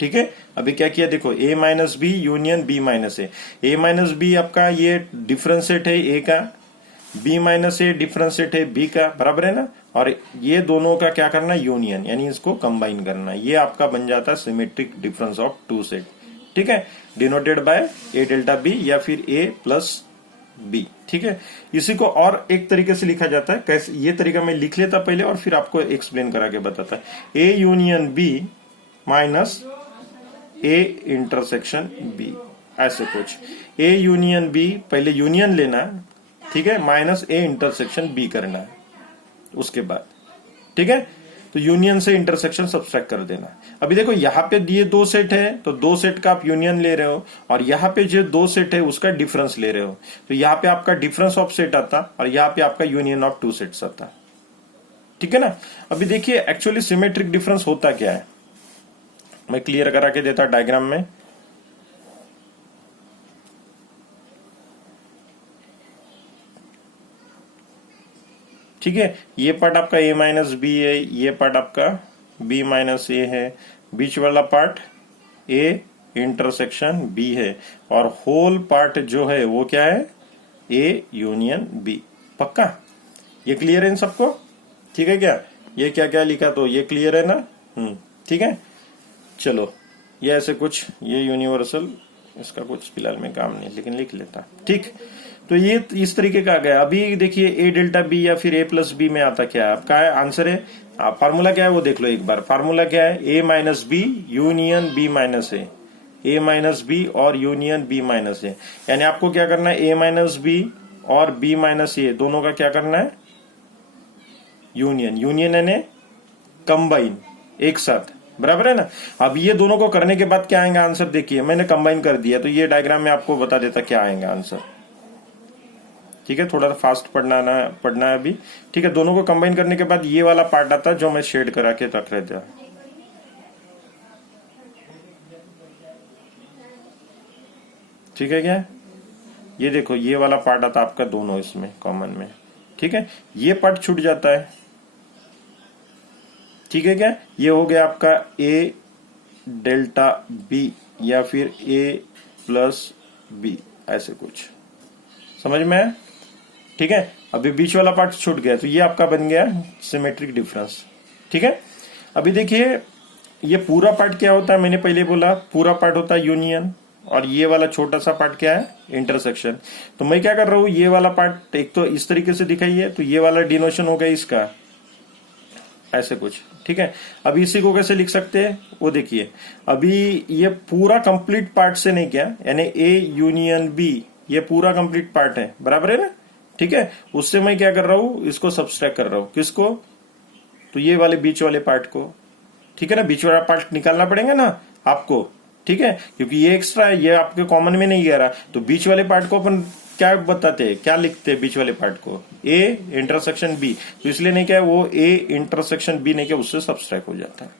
ठीक है, अभी क्या किया देखो, a minus B union b minus A minus B आपका ये डिफरेंस सेट है a का, b minus A difference set है b का, बराबर है ना, और ये दोनों का क्या करना है, यूनियन, यानी इसको कंबाइन करना, ये आपका बन जाता है symmetric difference of two set, ठीक है, denoted by a delta b या फिर a प्लस b, ठीक है। इसी को और एक तरीके से लिखा जाता है, कैसे, ये तरीका मैं लिख लेता पहले और फिर आपको एक्सप्लेन करा के बताता है, a union b minus A intersection B, ऐसे कुछ, ए यूनियन बी, पहले यूनियन लेना, ठीक है, माइनस ए इंटरसेक्शन बी करना है उसके बाद, ठीक है, तो यूनियन से इंटरसेक्शन सब्सट्रैक्ट कर देना। अभी देखो यहाँ पे ये दो सेट है, तो दो सेट का आप यूनियन ले रहे हो, और यहाँ पे जो दो सेट है उसका डिफरेंस ले रहे हो, तो यहाँ पे आपका डिफरेंस ऑफ सेट आता और यहाँ पे आपका यूनियन ऑफ टू सेट्स आता, ठीक है ना। अभी देखिए एक्चुअली सिमेट्रिक डिफरेंस होता क्या है, मैं क्लियर करा के देता डायग्राम में, ठीक है, ये पार्ट आपका a माइनस बी है, ये पार्ट आपका b माइनस ए है, बीच वाला पार्ट a इंटरसेक्शन b है, और होल पार्ट जो है वो क्या है, a यूनियन b, पक्का, ये क्लियर है इन सबको, ठीक है क्या, ये क्या क्या लिखा, तो ये क्लियर है ना, ठीक है, चलो ये ऐसे कुछ, ये यूनिवर्सल, इसका कुछ फिलहाल में काम नहीं, लेकिन लिख लेता। ठीक, तो ये इस तरीके का आ गया। अभी देखिए ए डेल्टा बी या फिर ए प्लस बी में आता क्या है आपका, है आंसर है, फार्मूला क्या है वो देख लो एक बार। फार्मूला क्या है, A minus B union B minus A minus B और यूनियन बी माइनस ए। यानी आपको क्या करना है, ए माइनस बी और बी माइनस ए दोनों का क्या करना है, यूनियन। यूनियन यानी कंबाइन, एक साथ, बराबर है ना। अब ये दोनों को करने के बाद क्या आएगा आंसर, देखिए मैंने कंबाइन कर दिया, तो ये डायग्राम में आपको बता देता क्या आएगा आंसर। ठीक है, थोड़ा फास्ट पढ़ना है अभी। ठीक है, दोनों को कंबाइन करने के बाद ये वाला पार्ट आता है जो मैं शेड करा के रख रहे थे। ठीक है क्या, ये देखो ये वाला पार्ट आता आपका दोनों इसमें कॉमन में। ठीक है, ये पार्ट छूट जाता है। ठीक है क्या, ये हो गया आपका ए डेल्टा बी या फिर ए प्लस बी, ऐसे कुछ समझ में है। ठीक है, अभी बीच वाला पार्ट छूट गया, तो ये आपका बन गया सिमेट्रिक डिफरेंस। ठीक है, अभी देखिए ये पूरा पार्ट क्या होता है, मैंने पहले बोला पूरा पार्ट होता है यूनियन, और ये वाला छोटा सा पार्ट क्या है, इंटरसेक्शन। तो मैं क्या कर रहा हूं, ये वाला पार्ट एक तो इस तरीके से दिखाई है, तो ये वाला डिनोशन हो गया इसका, ऐसे कुछ। ठीक है, अभी इसी को कैसे लिख सकते हैं वो देखिए। अभी ये पूरा कंप्लीट पार्ट से नहीं क्या, यानी ए यूनियन बी ये पूरा कंप्लीट पार्ट है, बराबर है ना। ठीक है, उससे मैं क्या कर रहा हूं, इसको सब्सट्रैक्ट कर रहा हूं, किसको, तो ये वाले बीच वाले पार्ट को। ठीक है ना, बीच वाला पार्ट निकालना पड़ेगा ना आपको। ठीक है, क्योंकि ये एक्स्ट्रा है, ये आपके कॉमन में नहीं गया रहा, तो बीच वाले पार्ट को अपन क्या बताते हैं, क्या लिखते हैं बीच वाले पार्ट को, ए इंटरसेक्शन बी। तो इसलिए नहीं क्या, वो ए इंटरसेक्शन बी नहीं क्या, उससे सब्सट्रैक्ट हो जाता है।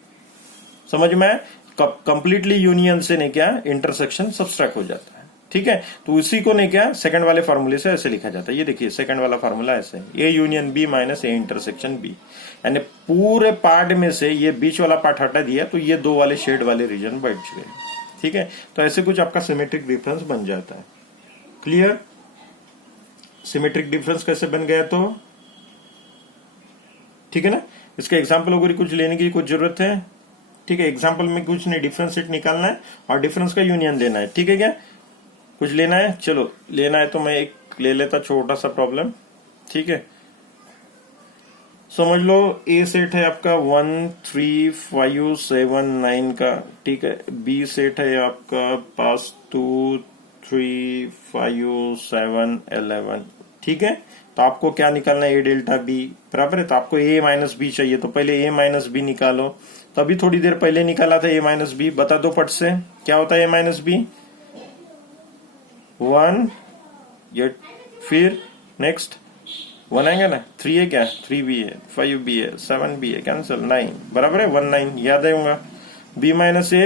समझ में, कंप्लीटली यूनियन से नहीं क्या, इंटरसेक्शन सब्सट्रैक्ट हो जाता है। ठीक है, तो उसी को नहीं क्या, सेकंड वाले फार्मूले से ऐसे लिखा जाता है। ये देखिए सेकंड वाला फार्मूला ऐसे, A union B minus A intersection B. यानी पूरे पार्ट में से ये बीच वाला पार्ट हटा दिया, तो ये दो वाले शेड वाले रीजन बैठ गए। ठीक है, तो ऐसे कुछ आपका सिमेट्रिक डिफरेंस बन जाता है। क्लियर, सिमेट्रिक डिफरेंस कैसे बन गया, तो ठीक है ना। इसका एग्जाम्पल वगैरह कुछ लेने की कुछ जरूरत है। ठीक है, एग्जाम्पल में कुछ नहीं, डिफरेंस सेट निकालना है और डिफरेंस का यूनियन लेना है। ठीक है क्या, कुछ लेना है, चलो लेना है तो मैं एक ले लेता छोटा सा प्रॉब्लम। ठीक है, समझ लो ए सेट है आपका 1 3 5 7 9 का। ठीक है, बी सेट है आपका पास 2 3 5 7 11। ठीक है, तो आपको क्या निकालना है, ए डेल्टा बी, बराबर है। तो आपको ए माइनस बी चाहिए, तो पहले ए माइनस बी निकालो। तो अभी थोड़ी देर पहले निकाला था ए माइनस बी, बता दो पट से क्या होता है ए माइनस बी, 1, ये फिर नेक्स्ट 1 आएगा ना, 3 है क्या, 3 भी है, 5 भी है, 7 भी है, कैंसिल 9, बराबर है 1 9, याद आऊंगा। बी माइनस ए,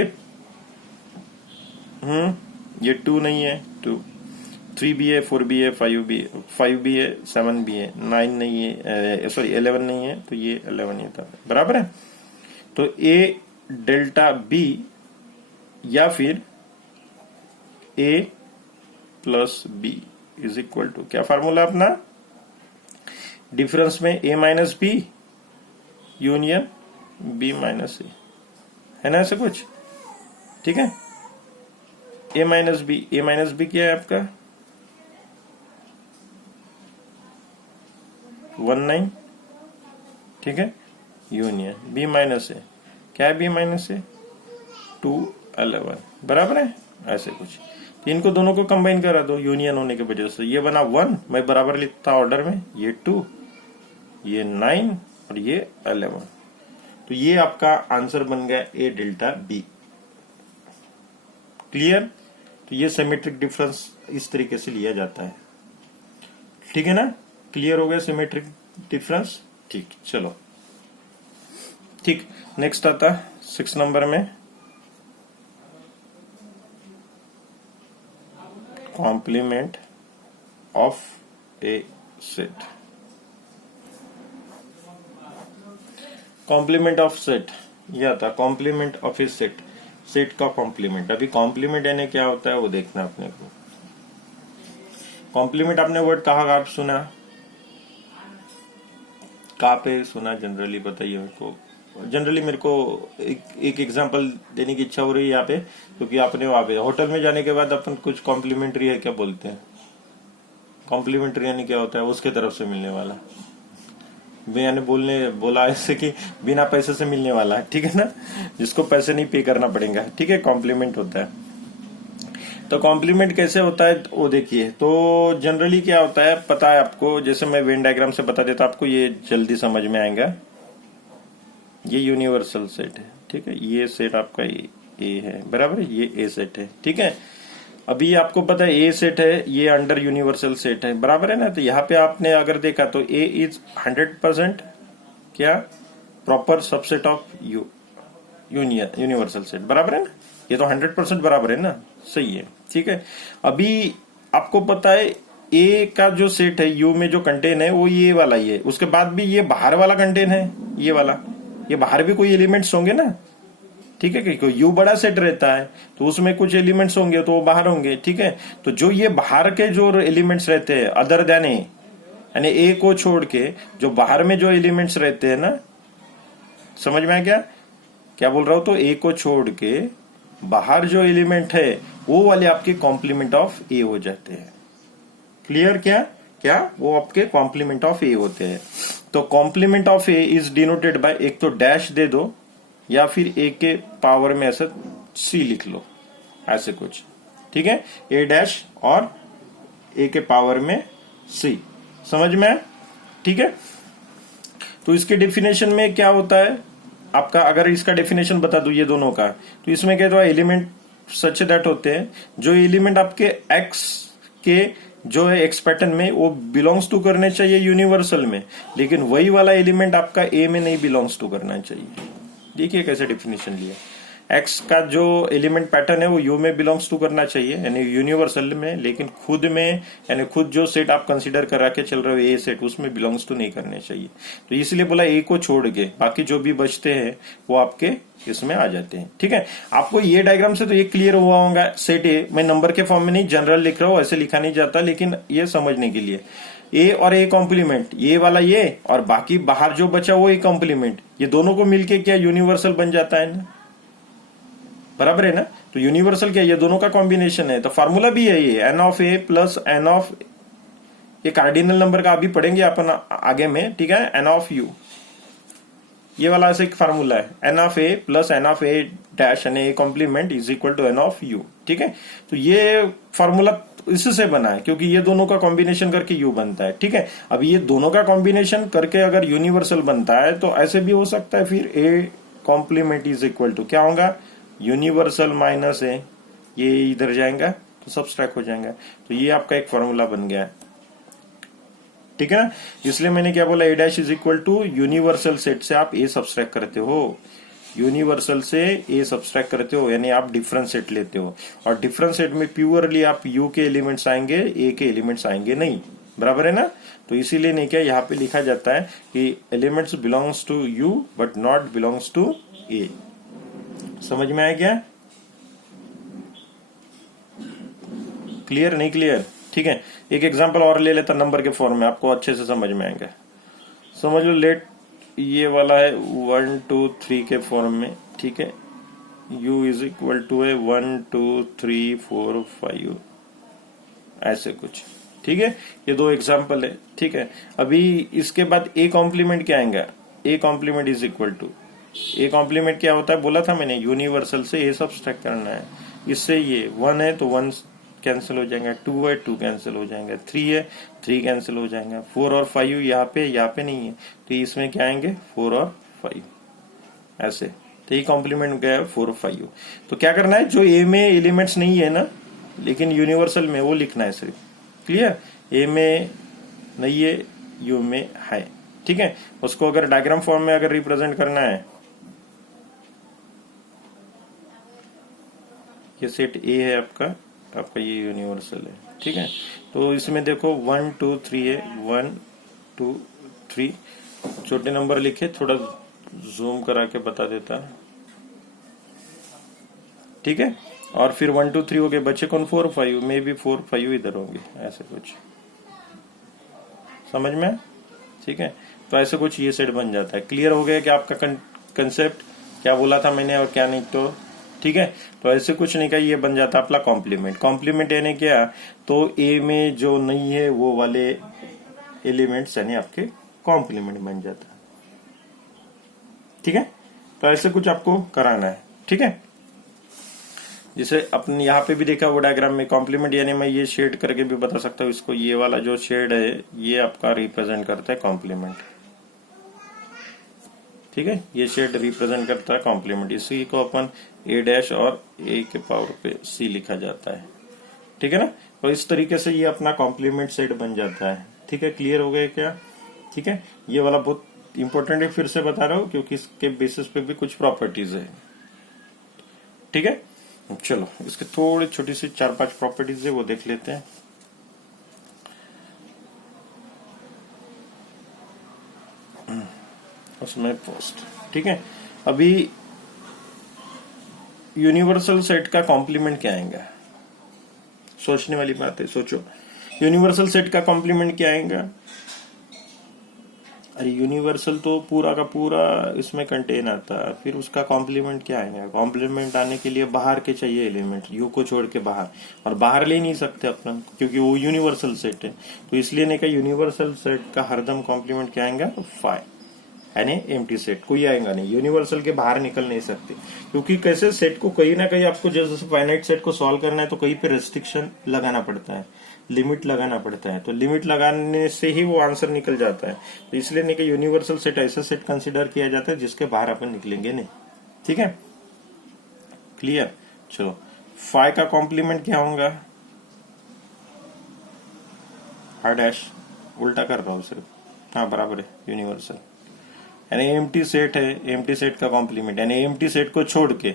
ये 2 नहीं है, 2, 3 भी है, 4 भी है, 5 भी है, 7 भी है, 9 नहीं है, सॉरी 11 नहीं है, तो ये 11 ही था, बराबर है। तो ए डेल्टा बी या फिर A plus B is equal to क्या फार्मूला अपना, डिफरेंस में A minus B union B minus A, है ना ऐसा कुछ। ठीक है, ए माइनस बी क्या है आपका 1 9। ठीक है, यूनियन बी माइनस ए, क्या है बी माइनस ए 2 11, बराबर है ऐसे कुछ। तो इनको दोनों को कंबाइन करा दो यूनियन होने की वजह से, ये बना 1, मैं बराबर लिखता ऑर्डर में, ये 2, ये 9 और ये 11। तो ये आपका आंसर बन गया ए डेल्टा बी। क्लियर, तो ये सिमेट्रिक डिफरेंस इस तरीके से लिया जाता है। ठीक है ना, क्लियर हो गया सिमेट्रिक डिफरेंस। ठीक, चलो ठीक, नेक्स्ट आता 6 नंबर में complement of a set. Complement of set, यह था complement of a set, set का कॉम्प्लीमेंट। अभी कॉम्प्लीमेंट यानी क्या होता है वो देखना अपने को। कॉम्प्लीमेंट आपने वर्ड कहाँ सुना, कहाँ पे सुना जनरली बताइए मेरे को। जनरली मेरे को एक एग्जांपल देने की इच्छा हो रही है यहाँ पे, क्योंकि आपने वहां पे होटल में जाने के बाद अपन कुछ कॉम्प्लीमेंट्री है क्या बोलते हैं, कॉम्प्लीमेंट्री यानी क्या होता है, उसके तरफ से मिलने वाला, मैंने बोला ऐसे कि बिना पैसे से मिलने वाला है, ठीक है ना, जिसको पैसे नहीं पे करना पड़ेगा, ठीक है, कॉम्प्लीमेंट होता है। तो कॉम्प्लीमेंट कैसे होता है वो देखिए। तो जनरली क्या होता है पता है आपको, जैसे मैं वेन डायग्राम से बता देता आपको, ये जल्दी समझ में आएगा। ये यूनिवर्सल सेट है, ठीक है, ये सेट आपका ए है, बराबर है, ये ए सेट है, ठीक है। अभी आपको पता है ए सेट है, ये अंडर यूनिवर्सल सेट है, बराबर है ना। तो यहाँ पे आपने अगर देखा तो ए इज 100% क्या proper subset of universal set, बराबर है ना, ये तो 100% बराबर है ना, सही है, ठीक है। अभी आपको पता है ए का जो सेट है यू में जो कंटेन है वो ये वाला ही है, उसके बाद भी ये बाहर वाला कंटेन है, ये वाला, ये बाहर भी कोई एलिमेंट्स होंगे ना, ठीक है, क्योंकि यू बड़ा सेट रहता है तो उसमें कुछ एलिमेंट्स होंगे तो वो बाहर होंगे, ठीक है। तो जो ये बाहर के जो एलिमेंट्स रहते हैं अदर देन ए, यानी ए को छोड़ के जो बाहर में जो एलिमेंट्स रहते हैं ना, समझ में आया क्या क्या बोल रहा हूं, तो ए को छोड़ के बाहर जो एलिमेंट है वो वाले आपके कॉम्प्लीमेंट ऑफ ए हो जाते हैं। क्लियर क्या क्या, वो आपके कॉम्प्लीमेंट ऑफ ए होते हैं। तो complement of A is denoted by, एक तो डैश दे दो या फिर ए के पावर में ऐसा सी लिख लो, ऐसे कुछ, ठीक है, ए डैश और ए के पावर में सी, समझ में, ठीक है। तो इसके डेफिनेशन में क्या होता है आपका, अगर इसका डेफिनेशन बता दूं ये दोनों का, तो इसमें क्या होता है, एलिमेंट सच दैट होते हैं जो एलिमेंट आपके एक्स के जो है एक्स पैटर्न में वो बिलोंग्स टू करने चाहिए यूनिवर्सल में, लेकिन वही वाला एलिमेंट आपका ए में नहीं बिलोंग्स टू करना चाहिए। देखिए कैसे डेफिनेशन लिया, एक्स का जो एलिमेंट पैटर्न है वो यू में बिलोंग्स टू करना चाहिए यानी यूनिवर्सल में, लेकिन खुद में यानी खुद जो सेट आप कंसीडर करा के चल रहे हो ए सेट, उसमें बिलोंग्स टू नहीं करने चाहिए। तो इसलिए बोला ए को छोड़ के बाकी जो भी बचते हैं वो आपके इसमें आ जाते हैं, ठीक है। आपको ये डायग्राम से तो ये क्लियर हुआ होगा, सेट ए मैं नंबर के फॉर्म में नहीं जनरल लिख रहा हूं, ऐसे लिखा नहीं जाता, लेकिन ये समझने के लिए ए और ए कॉम्प्लीमेंट, ये वाला ये और बाकी बाहर जो बचा वो ए कॉम्प्लीमेंट, ये दोनों को मिलके क्या यूनिवर्सल बन जाता है ना, बराबर है ना। तो यूनिवर्सल क्या, ये दोनों का कॉम्बिनेशन है। तो फार्मूला भी है ये n of A plus n of, ये कार्डिनल नंबर का अभी पढ़ेंगे अपन आगे में, ठीक है, एन ऑफ यू, ये वाला ऐसे एक फार्मूला है, n of A plus n of A dash n A complement is equal to n of U, ठीक है। तो ये फार्मूला इससे बना है क्योंकि ये दोनों का कॉम्बिनेशन करके यू बनता है, ठीक है। अब ये दोनों का कॉम्बिनेशन करके अगर यूनिवर्सल बनता है तो ऐसे भी हो सकता है, फिर A complement is equal to क्या होगा, यूनिवर्सल माइनस ए, ये इधर जाएगा तो सब्सट्रैक्ट हो जाएगा। तो ये आपका एक फॉर्मूला बन गया, ठीक है ना। इसलिए मैंने क्या बोला, A dash is equal to universal set से आप ए सब्सट्रैक्ट करते हो, यूनिवर्सल से ए सब्सट्रैक्ट करते हो, यानी आप डिफरेंट सेट लेते हो, और डिफरेंट सेट में प्योरली आप यू के एलिमेंट्स आएंगे, ए के एलिमेंट्स आएंगे नहीं, बराबर है ना। तो इसीलिए नहीं क्या यहाँ पे लिखा जाता है कि elements belongs to U but not belongs to A. समझ में आया क्या, क्लियर नहीं क्लियर, ठीक है। एक एग्जांपल और ले लेता नंबर के फॉर्म में, आपको अच्छे से समझ में आएगा। समझ लो, लेट ये वाला है 1 2 3 के फॉर्म में, ठीक है, u इज इक्वल टू है 1 2 3 4 5 ऐसे कुछ, ठीक है। ये दो एग्जांपल है, ठीक है। अभी इसके बाद ए कॉम्प्लीमेंट क्या आएगा, A complement is equal to, A complement क्या होता है बोला था मैंने, यूनिवर्सल से ए सब्सट्रैक्ट करना है। इससे ये 1 है तो 1 कैंसिल हो जाएगा, 2 है 2 कैंसिल हो जाएगा, 3 है 3 कैंसिल हो जाएगा, 4 और 5 यहाँ पे नहीं है तो इसमें क्या आएंगे 4 और 5 ऐसे। तो ये कॉम्प्लीमेंट क्या है 4 और 5। तो क्या करना है, जो ए में एलिमेंट्स नहीं है ना लेकिन यूनिवर्सल में, वो लिखना है सिर्फ, क्लियर। ए में नहीं है, यू में है, ठीक है। उसको अगर डायग्राम फॉर्म में अगर रिप्रेजेंट करना है, ये सेट ए है आपका ये यूनिवर्सल है, ठीक है। तो इसमें देखो 1 2 3 है, 1 2 3 छोटे नंबर लिखे, थोड़ा जूम करा के बता देता, ठीक है। और फिर 1 2 3 हो गए, बचे कौन 4 5, मे भी 4 5 इधर होंगे, ऐसे कुछ, समझ में, ठीक है। तो ऐसे कुछ ये सेट बन जाता है। क्लियर हो गया कि आपका कंसेप्ट, क्या बोला था मैंने और क्या नहीं, तो ठीक है। तो ऐसे कुछ नहीं का ये बन जाता अपना कॉम्प्लीमेंट। कॉम्प्लीमेंट यानी क्या, तो ए में जो नहीं है वो वाले एलिमेंट्स यानी आपके कॉम्प्लीमेंट बन जाता, ठीक है। तो ऐसे कुछ आपको कराना है, ठीक है। जैसे अपन यहाँ पे भी देखा वो डायग्राम में कॉम्प्लीमेंट यानी मैं ये शेड करके भी बता सकता हूँ इसको, ये वाला जो शेड है ये आपका रिप्रेजेंट करता है कॉम्प्लीमेंट, ठीक है। ये शेड रिप्रेजेंट करता है कॉम्प्लीमेंट, इसी को अपन ए डैश और ए के पावर पे सी लिखा जाता है, ठीक है ना। तो इस तरीके से ये अपना कॉम्प्लीमेंट सेट बन जाता है, ठीक है। क्लियर हो गया क्या, ठीक है। ये वाला बहुत इंपॉर्टेंट है, फिर से बता रहा हूँ क्योंकि इसके बेसिस पे भी कुछ प्रॉपर्टीज है, ठीक है। चलो इसके थोड़ी छोटी सी 4-5 प्रॉपर्टीज है वो देख लेते हैं। उसमें पोस्ट, ठीक है। अभी यूनिवर्सल सेट का कॉम्प्लीमेंट क्या आएगा, सोचने वाली बात है, सोचो। यूनिवर्सल सेट का कॉम्प्लीमेंट क्या आएगा, अरे यूनिवर्सल तो पूरा का पूरा इसमें कंटेन आता है, फिर उसका कॉम्प्लीमेंट क्या आएगा। कॉम्प्लीमेंट आने के लिए बाहर के चाहिए एलिमेंट, यू को छोड़ के बाहर, और बाहर ले नहीं सकते अपन क्योंकि वो यूनिवर्सल सेट है। तो इसलिए नहीं कहा यूनिवर्सल सेट का हरदम कॉम्प्लीमेंट क्या आएगा, फाइव यानी एम्प्टी सेट, कोई आएगा नहीं, यूनिवर्सल के बाहर निकल नहीं सकते। क्योंकि कैसे सेट को कहीं ना कहीं आपको जैसे फाइनाइट सेट को सॉल्व करना है तो कहीं पे रेस्ट्रिक्शन लगाना पड़ता है, लिमिट लगाना पड़ता है, तो लिमिट लगाने से ही वो आंसर निकल जाता है। तो इसलिए नहीं कि यूनिवर्सल सेट ऐसा सेट कंसिडर किया जाता है जिसके बाहर अपन निकलेंगे नहीं, ठीक है। क्लियर, चलो फाइव का कॉम्प्लीमेंट क्या होगा, हार्ड डैश उल्टा कर रहा हूं सिर्फ, हाँ बराबर है यूनिवर्सल, यानी एम्प्टी सेट है, एम्प्टी सेट का कॉम्प्लीमेंट यानी एम्प्टी सेट को छोड़ के,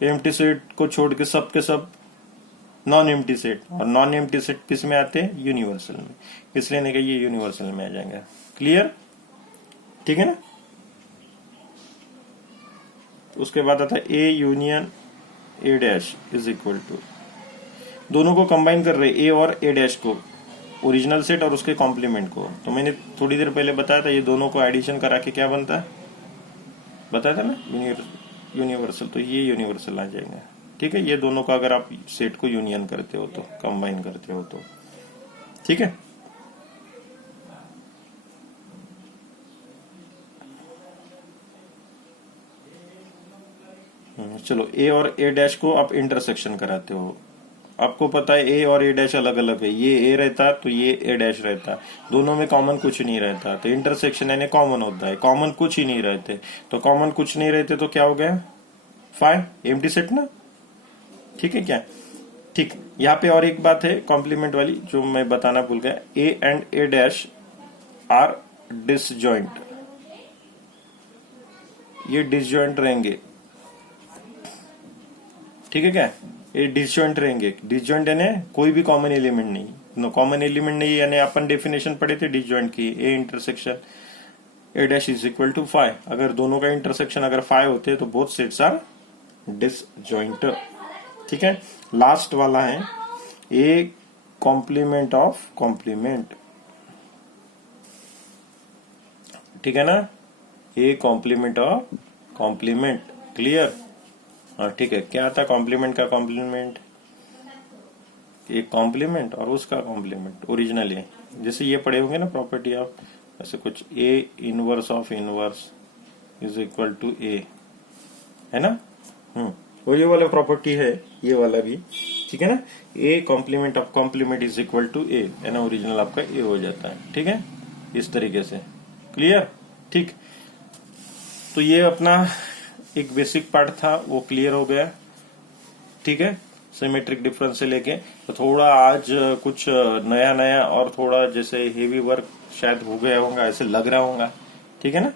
एम्प्टी सेट को छोड़ के सब के सब नॉन एम्प्टी सेट, और नॉन एम्प्टी सेट किस में आते हैं, यूनिवर्सल में, इसलिए नहीं कि ये यूनिवर्सल में आ जाएंगे। क्लियर, ठीक है ना। उसके बाद आता है A union A dash is equal to, दोनों को कंबाइन कर रहे ए और ए डैश को, ओरिजिनल सेट और उसके कॉम्प्लीमेंट को। तो मैंने थोड़ी देर पहले बताया था ये दोनों को एडिशन करा के क्या बनता है, बताया था ना, यूनिवर्सल। तो ये यूनिवर्सल आ जाएगा, ठीक है। ये दोनों का अगर आप सेट को यूनियन करते हो तो, कंबाइन करते हो तो, ठीक है। चलो ए और ए डैश को आप इंटरसेक्शन कराते हो, आपको पता है ए और ए डैश अलग अलग है, ये ए रहता तो ये ए डैश रहता, दोनों में कॉमन कुछ नहीं रहता, तो इंटरसेक्शन यानी कॉमन होता है, कॉमन कुछ ही नहीं रहते, तो कॉमन कुछ नहीं रहते तो क्या हो गया, फाइव एम्प्टी सेट ना, ठीक है क्या, ठीक। यहाँ पे और एक बात है कॉम्प्लीमेंट वाली जो मैं बताना भूल गया, A and A dash are disjoint, ये डिसजॉइंट रहेंगे, ठीक है क्या, ये डिसजॉइंट रहेंगे। डिसजॉइंट यानी कोई भी कॉमन एलिमेंट नहीं, नो कॉमन एलिमेंट नहीं, यानी अपन डेफिनेशन पढ़े थे डिसजॉइंट की, A intersection A dash is equal to five, अगर दोनों का इंटरसेक्शन अगर फाइव होते तो बोथ सेट्स आर डिसजॉइंट, ठीक है। लास्ट वाला है ए कॉम्प्लीमेंट ऑफ कॉम्प्लीमेंट, ठीक है ना, A complement of complement. Clear, हाँ ठीक है। क्या आता कॉम्प्लीमेंट का कॉम्प्लीमेंट, एक कॉम्प्लीमेंट और उसका कॉम्प्लीमेंट ओरिजिनल है, जैसे ये पढ़े होंगे ना प्रॉपर्टी ऑफ, ऐसे कुछ A inverse of inverse is equal to A, है ना। और ये वाला प्रॉपर्टी है, ये वाला भी, ठीक है ना। A complement of complement is equal to A, है ना, ओरिजिनल आपका ए हो जाता है, ठीक है, इस तरीके से। क्लियर, ठीक। तो ये अपना एक बेसिक पार्ट था वो क्लियर हो गया, ठीक है, सिमेट्रिक डिफरेंस से लेके। तो थोड़ा आज कुछ नया नया और थोड़ा जैसे हेवी वर्क शायद हो गया होगा, ऐसे लग रहा होगा, ठीक है ना।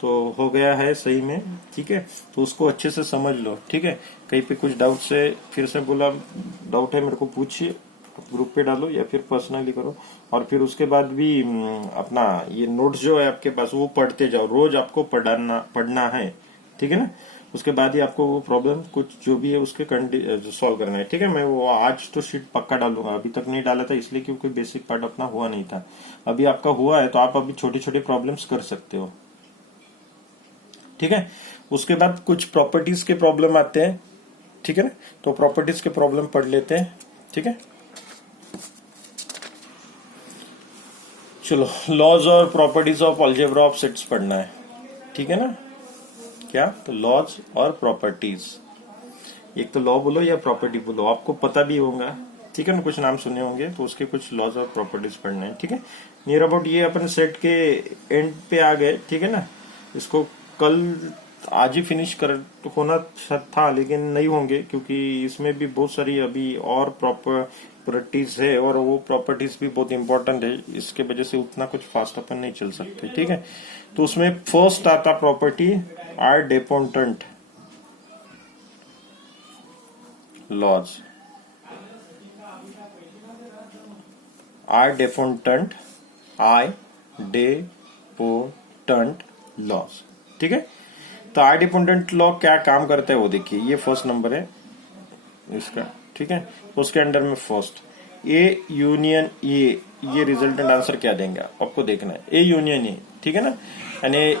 तो हो गया है सही में, ठीक है। तो उसको अच्छे से समझ लो, ठीक है। कहीं पे कुछ डाउट से फिर से बोला, डाउट है मेरे को पूछिए, ग्रुप पे डालो या फिर पर्सनली करो। और फिर उसके बाद भी अपना ये नोट्स जो है आपके पास वो पढ़ते जाओ, रोज आपको पढ़ना है, ठीक है ना। उसके बाद ही आपको वो प्रॉब्लम कुछ जो भी है उसके सॉल्व करना है, ठीक है। मैं वो आज तो शीट पक्का डालूंगा, अभी तक नहीं डाला था इसलिए क्योंकि बेसिक पार्ट अपना हुआ नहीं था। अभी आपका हुआ है तो आप अभी छोटी छोटी प्रॉब्लम्स कर सकते हो, ठीक है। उसके बाद कुछ प्रॉपर्टीज के प्रॉब्लम आते हैं, ठीक है ना, तो प्रॉपर्टीज के प्रॉब्लम पढ़ लेते हैं, ठीक है। चलो, लॉज और properties of algebra of sets पढ़ना है, ठीक है ना। क्या, तो लॉज और प्रॉपर्टीज, एक तो लॉ बोलो या प्रॉपर्टी बोलो, आपको पता भी होगा, ठीक है ना, कुछ नाम सुने होंगे, तो उसके कुछ लॉज और प्रॉपर्टीज पढ़ना है, ठीक है। नियर अबाउट ये अपन सेट के एंड पे आ गए, ठीक है ना। इसको कल आज ही फिनिश कर होना था, लेकिन नहीं होंगे, क्योंकि इसमें भी बहुत सारी अभी और प्रॉपर्टीज है, और वो प्रॉपर्टीज भी बहुत इंपॉर्टेंट है, इसके वजह से उतना कुछ फास्ट अपन नहीं चल सकते, ठीक है। तो उसमें फर्स्ट आता property idempotent laws, idempotent, idempotent laws, ठीक है। तो आर डिपेंडेंट लॉ क्या काम करता है वो देखिए, ये फर्स्ट नंबर है इसका, ठीक है। उसके अंडर में फर्स्ट ए यूनियन ये रिजल्टेंट आंसर क्या देंगे आपको देखना है, ए यूनियन ए, ठीक है ना। यानी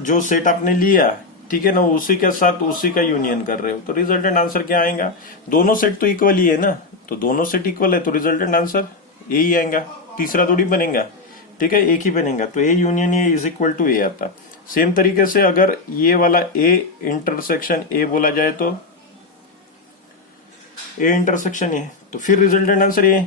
जो सेट आपने लिया, ठीक है ना, उसी के साथ उसी का यूनियन कर रहे हो, तो रिजल्टेंट आंसर क्या आएगा, दोनों सेट तो इक्वल ही है ना, तो दोनों सेट इक्वल है तो रिजल्टेंट आंसर ए ही आएगा, तीसरा थोड़ी बनेगा, ठीक है, एक ही बनेगा, तो A union A is equal to A आता। सेम तरीके से अगर ये वाला ए इंटरसेक्शन ए बोला जाए तो ए इंटरसेक्शन ए, तो फिर रिजल्टेंट आंसर ए,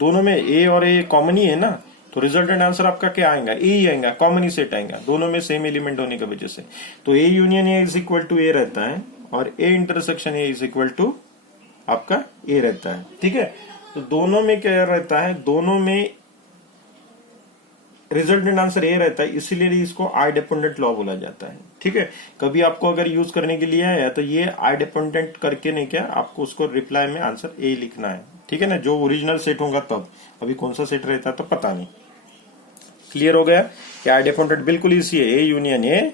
दोनों में ए और ए कॉमन ही है ना, तो रिजल्टेंट आंसर आपका क्या आएगा, ए ही आएगा, कॉमन ही सेट आएगा, दोनों में सेम एलिमेंट होने की वजह से, तो A union A is equal to A रहता है, और A intersection A is equal to आपका ए रहता है, ठीक है। तो दोनों में क्या रहता है, दोनों में रिजल्टेंट आंसर ए रहता है, इसीलिए इसको आई डिपेंडेंट लॉ बोला जाता है, ठीक है। कभी आपको अगर यूज करने के लिए है तो ये आई डिपेंडेंट करके नहीं, क्या आपको उसको रिप्लाई में आंसर ए लिखना है, ठीक है ना, जो ओरिजिनल सेट होगा तब, अभी कौन सा सेट रहता है तो पता नहीं। क्लियर हो गया कि आई डिपेंडेंट बिल्कुल इसी है, ए यूनियन ए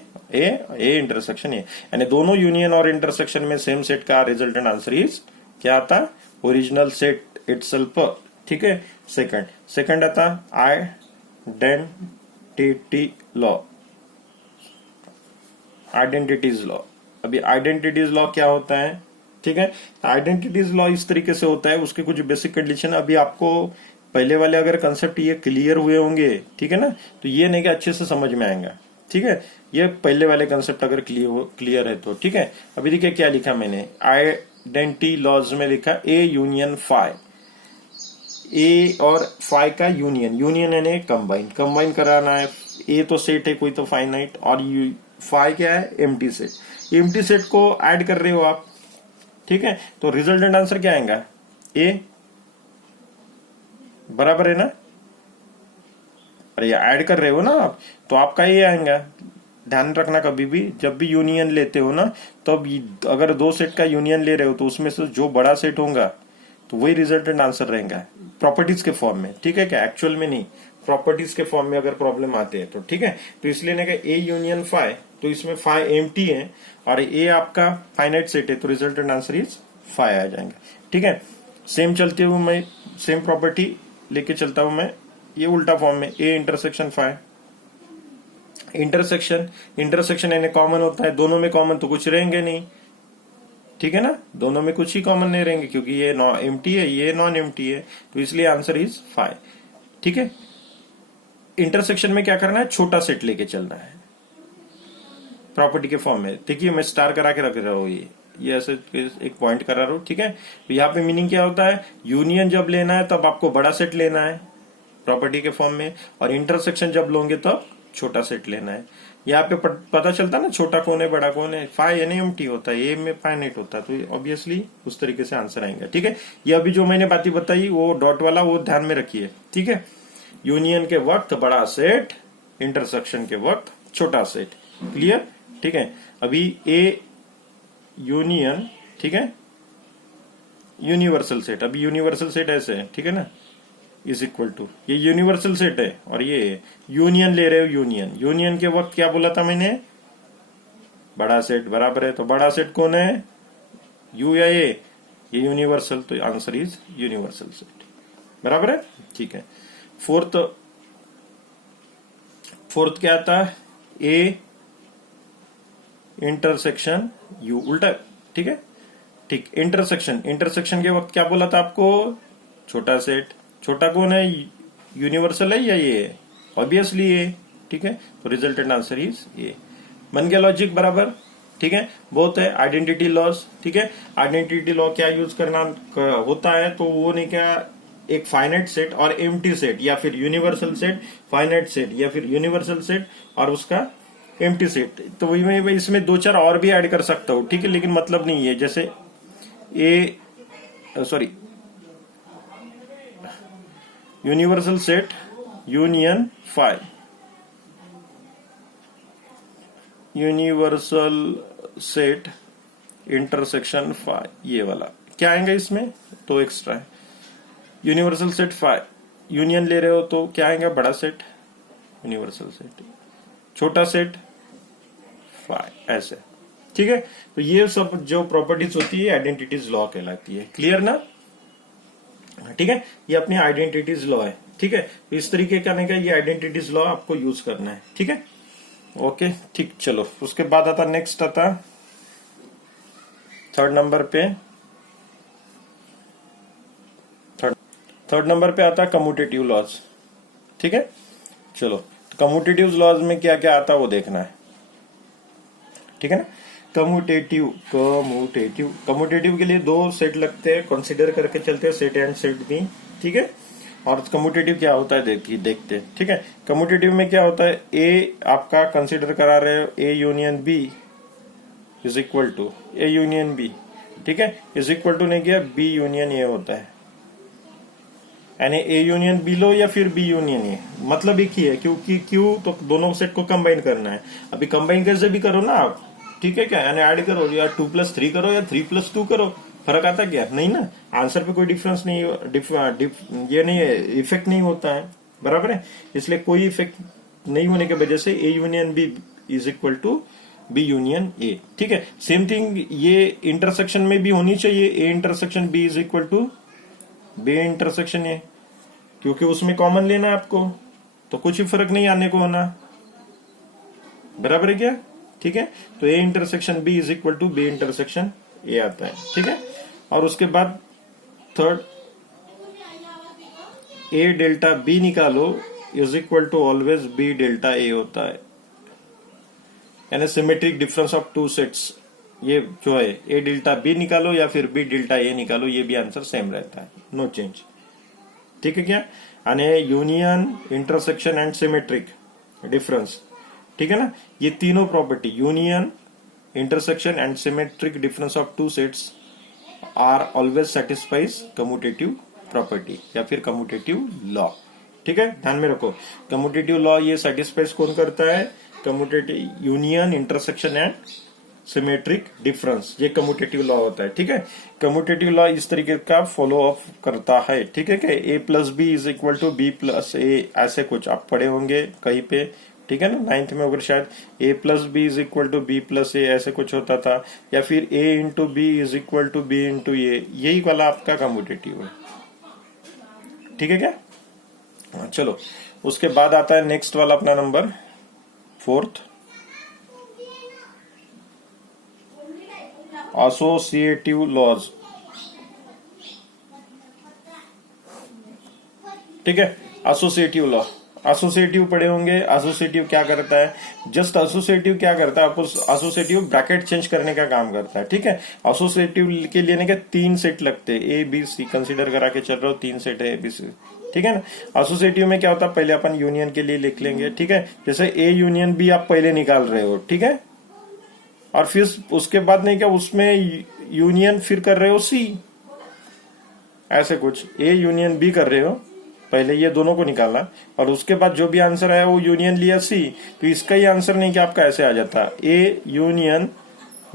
इंटरसेक्शन ए, यानी दोनों यूनियन और इंटरसेक्शन में सेम सेट का रिजल्टेंट आंसर इज क्या आता, ओरिजिनल सेट इटसेल्फ, ठीक है। सेकंड आता आइडेंटिटी लॉ, आइडेंटिटीज लॉ। अभी आइडेंटिटीज लॉ क्या होता है, ठीक है। आइडेंटिटीज लॉ इस तरीके से होता है, उसके कुछ बेसिक कंडीशन अभी आपको पहले वाले अगर कंसेप्ट ये क्लियर हुए होंगे, ठीक है ना, तो ये नहीं कि अच्छे से समझ में आएगा, ठीक है। ये पहले वाले कंसेप्ट अगर क्लियर है तो, ठीक है। अभी देखिए क्या लिखा मैंने, आइडेंटिटी लॉज में लिखा ए यूनियन फाई, ए और फाई का यूनियन यानी कंबाइन कराना है, ए तो सेट है कोई तो फाइनाइट, और फाई क्या है, एम्प्टी सेट को ऐड कर रहे हो आप, ठीक है। तो रिजल्टेंट आंसर क्या आएगा, ए बराबर है ना, अरे ऐड कर रहे हो ना आप, तो आपका ए आएगा। ध्यान रखना कभी भी जब भी यूनियन लेते हो ना, तो अगर दो सेट का यूनियन ले रहे हो तो उसमें से जो बड़ा सेट होगा तो वही रिजल्टेंट आंसर रहेगा, प्रॉपर्टीज के फॉर्म में, ठीक है, क्या एक्चुअल में नहीं, प्रॉपर्टीज के फॉर्म में अगर प्रॉब्लम आते हैं तो, ठीक है। तो इसलिए ना ए यूनियन फाई, तो इसमें फाई एम्प्टी है और ए आपका फाइनाइट सेट है, तो रिजल्टेंट आंसर इज फाई आ जाएगा, ठीक है। सेम चलते हुए मैं सेम प्रॉपर्टी लेके चलता हूं मैं, ये उल्टा फॉर्म में ए इंटरसेक्शन फाई, इंटरसेक्शन यानी कॉमन होता है, दोनों में कॉमन तो कुछ रहेंगे नहीं, ठीक है ना, दोनों में कुछ ही कॉमन नहीं रहेंगे, क्योंकि ये एम्प्टी है, ये नॉन एम्प्टी है, तो इसलिए आंसर इज फाई, ठीक है। इंटरसेक्शन में क्या करना है, छोटा सेट लेके चलना है प्रॉपर्टी के फॉर्म में। देखिए मैं स्टार करा के रख रहा हूं, ये ऐसे एक पॉइंट करा रहा हूं, ठीक है। तो यहाँ पे मीनिंग क्या होता है, यूनियन जब लेना है तब आपको बड़ा सेट लेना है प्रॉपर्टी के फॉर्म में, और इंटरसेक्शन जब लोगे तब छोटा सेट लेना है। यहाँ पे पता चलता है ना छोटा कौन है बड़ा कौन है, फाई यानी एम्प्टी होता है, ए में फाइनाइट होता है, तो ऑब्वियसली उस तरीके से आंसर आएंगे, ठीक है। ये अभी जो मैंने बातें बताई वो डॉट वाला वो ध्यान में रखिए, ठीक है। यूनियन के वक्त बड़ा सेट, इंटरसेक्शन के वक्त छोटा सेट, क्लियर, ठीक है। अभी ए यूनियन, ठीक है, यूनिवर्सल सेट, अभी यूनिवर्सल सेट ऐसे है, ठीक है ना, इज इक्वल टू, ये यूनिवर्सल सेट है और ये यूनियन ले रहे हो, यूनियन के वक्त क्या बोला था मैंने, बड़ा सेट बराबर है, तो बड़ा सेट कौन है, यू या ये यूनिवर्सल, तो आंसर इज यूनिवर्सल सेट, बराबर है, ठीक है। फोर्थ क्या आता है, ए इंटरसेक्शन यू, उल्टा, ठीक है, ठीक। इंटरसेक्शन के वक्त क्या बोला था आपको, छोटा सेट, छोटा कौन है, यूनिवर्सल है या ये, ऑब्वियसली ये, ठीक है। तो रिजल्टेंट आंसर इज ये। बन गया लॉजिक बराबर, ठीक है। बहुत है आइडेंटिटी लॉस, ठीक है। आइडेंटिटी लॉ क्या यूज करना होता है, तो वो नहीं क्या, एक फाइनाइट सेट और एम्प्टी सेट, या फिर यूनिवर्सल सेट, फाइनाइट सेट, या फिर यूनिवर्सल सेट और उसका एम्प्टी सेट। तो वही मैं इसमें दो चार और भी ऐड कर सकता हूं, ठीक है, लेकिन मतलब नहीं है। जैसे universal set union five, universal set intersection phi, ये वाला क्या आएगा इसमें, तो एक्स्ट्रा है। यूनिवर्सल सेट फाइव, यूनियन ले रहे हो तो क्या आएगा, बड़ा सेट, यूनिवर्सल सेट, छोटा सेट फाइव, ऐसे, ठीक है। तो ये सब जो प्रॉपर्टीज होती है आइडेंटिटीज लॉ कहलाती है। क्लियर ना, ठीक है। ये अपनी आइडेंटिटीज लॉ है, ठीक है। तो इस तरीके का नहीं का ये आइडेंटिटीज लॉ आपको यूज करना है, ठीक है। ओके, ठीक, चलो उसके बाद आता, नेक्स्ट आता थर्ड नंबर पे आता कम्यूटेटिव लॉज, ठीक है। चलो, तो कम्यूटेटिव लॉज में क्या क्या आता है वो देखना है, ठीक है ना। कम्यूटेटिव के लिए दो सेट लगते हैं, कंसीडर करके चलते हैं, सेट एंड सेट बी, ठीक है। और कम्यूटेटिव क्या होता है देखते हैं, ठीक है। कम्यूटेटिव में क्या होता है, ए आपका कंसीडर करा रहे हो, A union B is equal to A union B, ठीक है। इज इक्वल टू नहीं किया, बी यूनियन ए होता है, यानी ए यूनियन बी लो या फिर बी यूनियन ए, मतलब एक ही है, क्योंकि क्यों, तो दोनों सेट को कंबाइन करना है। अभी कंबाइन कैसे भी करो ना आप, ठीक है क्या, यानी ऐड करो, या 2+3 करो या 3+2 करो, फर्क आता क्या, नहीं ना, आंसर पे कोई डिफरेंस नहीं, ये नहीं है, इफेक्ट नहीं होता है, बराबर है। इसलिए कोई इफेक्ट नहीं होने की वजह से A union B is equal to B union A, ठीक है। सेम थिंग ये इंटरसेक्शन में भी होनी चाहिए, A intersection B is equal to B intersection A, क्योंकि उसमें कॉमन लेना है आपको, तो कुछ ही फर्क नहीं आने को होना, बराबर है क्या, ठीक है। तो A intersection B is equal to B intersection A आता है, ठीक है। और उसके बाद थर्ड, ए डेल्टा बी निकालो is equal to always B delta A होता है, यानी symmetric difference of two sets, ये जो है ए डेल्टा बी निकालो या फिर बी डेल्टा ए निकालो, ये भी आंसर सेम रहता है, नो चेंज, ठीक है क्या। यानी union, intersection and symmetric difference, ठीक है ना, ये तीनों property, union, intersection and symmetric difference of two sets are always satisfies commutative property या फिर कम्यूटेटिव लॉ, ठीक है। ध्यान में रखो, कम्यूटेटिव लॉ ये सेटिस्फाइज कौन करता है, commutative, union, intersection and symmetric difference, ये कम्यूटेटिव लॉ होता है, ठीक है। कम्यूटेटिव लॉ इस तरीके का फॉलो अप करता है, ठीक है क्या, A plus B is equal to B plus A, ऐसे कुछ आप पढ़े होंगे कहीं पे, ठीक है ना, 9th में अगर शायद A plus B is equal to B plus A, ऐसे कुछ होता था, या फिर A into B is equal to B into A, यही वाला आपका कम्यूटेटिव है, ठीक है क्या। चलो उसके बाद आता है नेक्स्ट वाला अपना नंबर 4th, एसोसिएटिव लॉज, ठीक है। एसोसिएटिव लॉ, एसोसिएटिव पढ़े होंगे। एसोसिएटिव क्या करता है, जस्ट एसोसिएटिव क्या करता है, आपको एसोसिएटिव ब्रैकेट चेंज करने का काम करता है, ठीक है। एसोसिएटिव के लिए क्या 3 सेट लगते हैं, ए बी सी, कंसीडर करा के चल रहे हो, 3 सेट है ए बी सी, ठीक है ना। एसोसिएटिव में क्या होता है, पहले अपन यूनियन के लिए लिख लेंगे, ठीक है। जैसे ए यूनियन बी आप पहले निकाल रहे हो, ठीक है, और फिर उसके बाद नहीं क्या, उसमें यूनियन फिर कर रहे हो सी, ऐसे कुछ, ए यूनियन बी कर रहे हो, पहले ये दोनों को निकाला और उसके बाद जो भी आंसर आया वो यूनियन लिया सी, तो इसका ही आंसर नहीं कि आपका ऐसे आ जाता, A union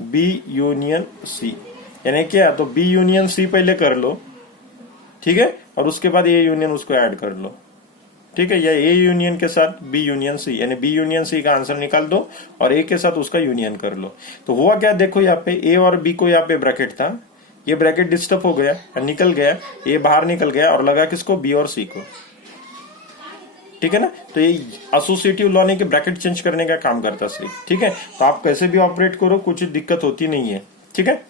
B union C, यानी क्या, तो बी यूनियन सी पहले कर लो, ठीक है, और उसके बाद ए यूनियन उसको ऐड कर लो, ठीक है, या ए यूनियन के साथ बी यूनियन सी, यानी बी यूनियन सी का आंसर निकाल दो और ए के साथ उसका यूनियन कर लो। तो हुआ क्या, देखो यहाँ पे ए और बी को यहाँ पे ब्रैकेट था, ये ब्रैकेट डिस्टर्ब हो गया, निकल गया, ये बाहर निकल गया और लगा किसको, बी और सी को, ठीक है ना। तो ये एसोसिएटिव लॉ ने के ब्रैकेट चेंज करने का काम करता सिर्फ, ठीक है। तो आप कैसे भी ऑपरेट करो, कुछ दिक्कत होती नहीं है, ठीक है।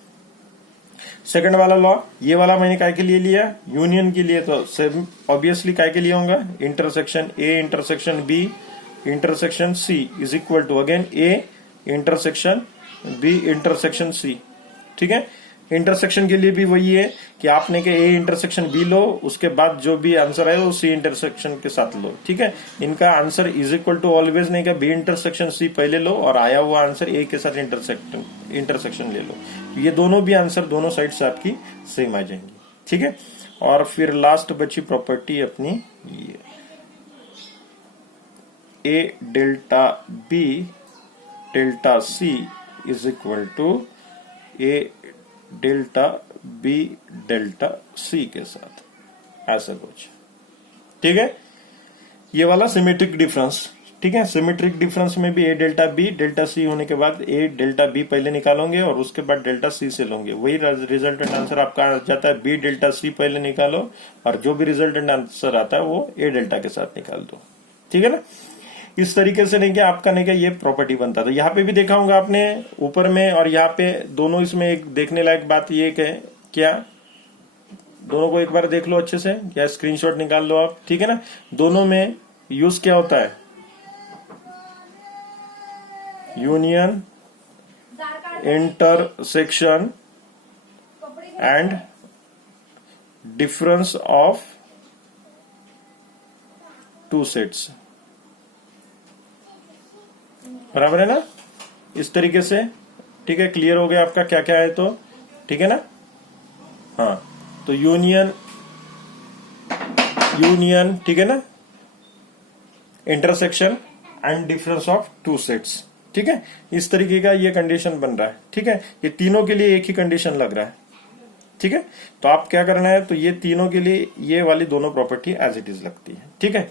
सेकंड वाला लॉ, ये वाला मैंने काय के लिए लिया, यूनियन के लिए, तो ऑब्वियसली काय के लिए होगा, intersection A intersection B intersection C is equal to again A intersection B intersection C, ठीक है। इंटरसेक्शन के लिए भी वही है कि आपने के ए इंटरसेक्शन बी लो, उसके बाद जो भी आंसर है वो सी इंटरसेक्शन के साथ लो, ठीक है। इनका answer is equal to always नहीं, का बी इंटरसेक्शन सी पहले लो और आया हुआ आंसर ए के साथ इंटरसेक्शन ले लो। ये दोनों भी आंसर दोनों साइड से आपकी सेम आ जाएंगी, ठीक है। और फिर लास्ट बची प्रॉपर्टी अपनी ये A delta B delta C is equal to A delta B delta C के साथ, ऐसा कुछ, ठीक है। ये वाला सिमेट्रिक डिफरेंस, ठीक है। सिमेट्रिक डिफरेंस में भी ए डेल्टा बी डेल्टा सी होने के बाद ए डेल्टा बी पहले निकालोगे और उसके बाद डेल्टा सी से लोगे, वही रिजल्टेंट आंसर आपका आ जाता है। बी डेल्टा सी पहले निकालो और जो भी रिजल्टेंट आंसर आता है वो ए डेल्टा के साथ निकाल दो, ठीक है ना। इस तरीके से नहीं क्या आपका नहीं क्या ये प्रॉपर्टी बनता था। यहाँ पे भी देखा होगा आपने ऊपर में और यहाँ पे दोनों, इसमें एक देखने लायक बात ये है क्या, दोनों को एक बार देख लो अच्छे से, या स्क्रीनशॉट निकाल लो आप, ठीक है ना। दोनों में यूज क्या होता है, union, intersection and difference of two sets, बराबर है ना। इस तरीके से, ठीक है। क्लियर हो गया आपका क्या क्या है, तो ठीक है ना। हाँ, तो यूनियन, ठीक है ना, intersection and difference of two sets, ठीक है। इस तरीके का ये कंडीशन बन रहा है, ठीक है। ये तीनों के लिए एक ही कंडीशन लग रहा है, ठीक है। तो आप क्या करना है, तो ये तीनों के लिए ये वाली दोनों प्रॉपर्टी एज इट इज लगती है, ठीक है।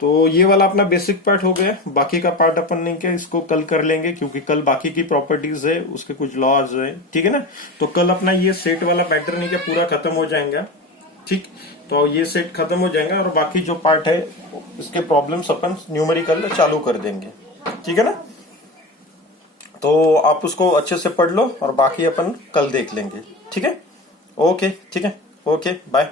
तो ये वाला अपना बेसिक पार्ट हो गया। बाकी का पार्ट अपन नहीं क्या, इसको कल कर लेंगे, क्योंकि कल बाकी की प्रॉपर्टीज है, उसके कुछ लॉज है, ठीक है ना। तो कल अपना ये सेट वाला पैटर्न नहीं क्या पूरा खत्म हो जाएगा, ठीक। तो ये सेट खत्म हो जाएगा और बाकी जो पार्ट है इसके प्रॉब्लम्स अपन न्यूमेरिकल चालू कर देंगे, ठीक है ना। तो आप उसको अच्छे से पढ़ लो और बाकी अपन कल देख लेंगे, ठीक है। ओके, ठीक है, ओके, बाय।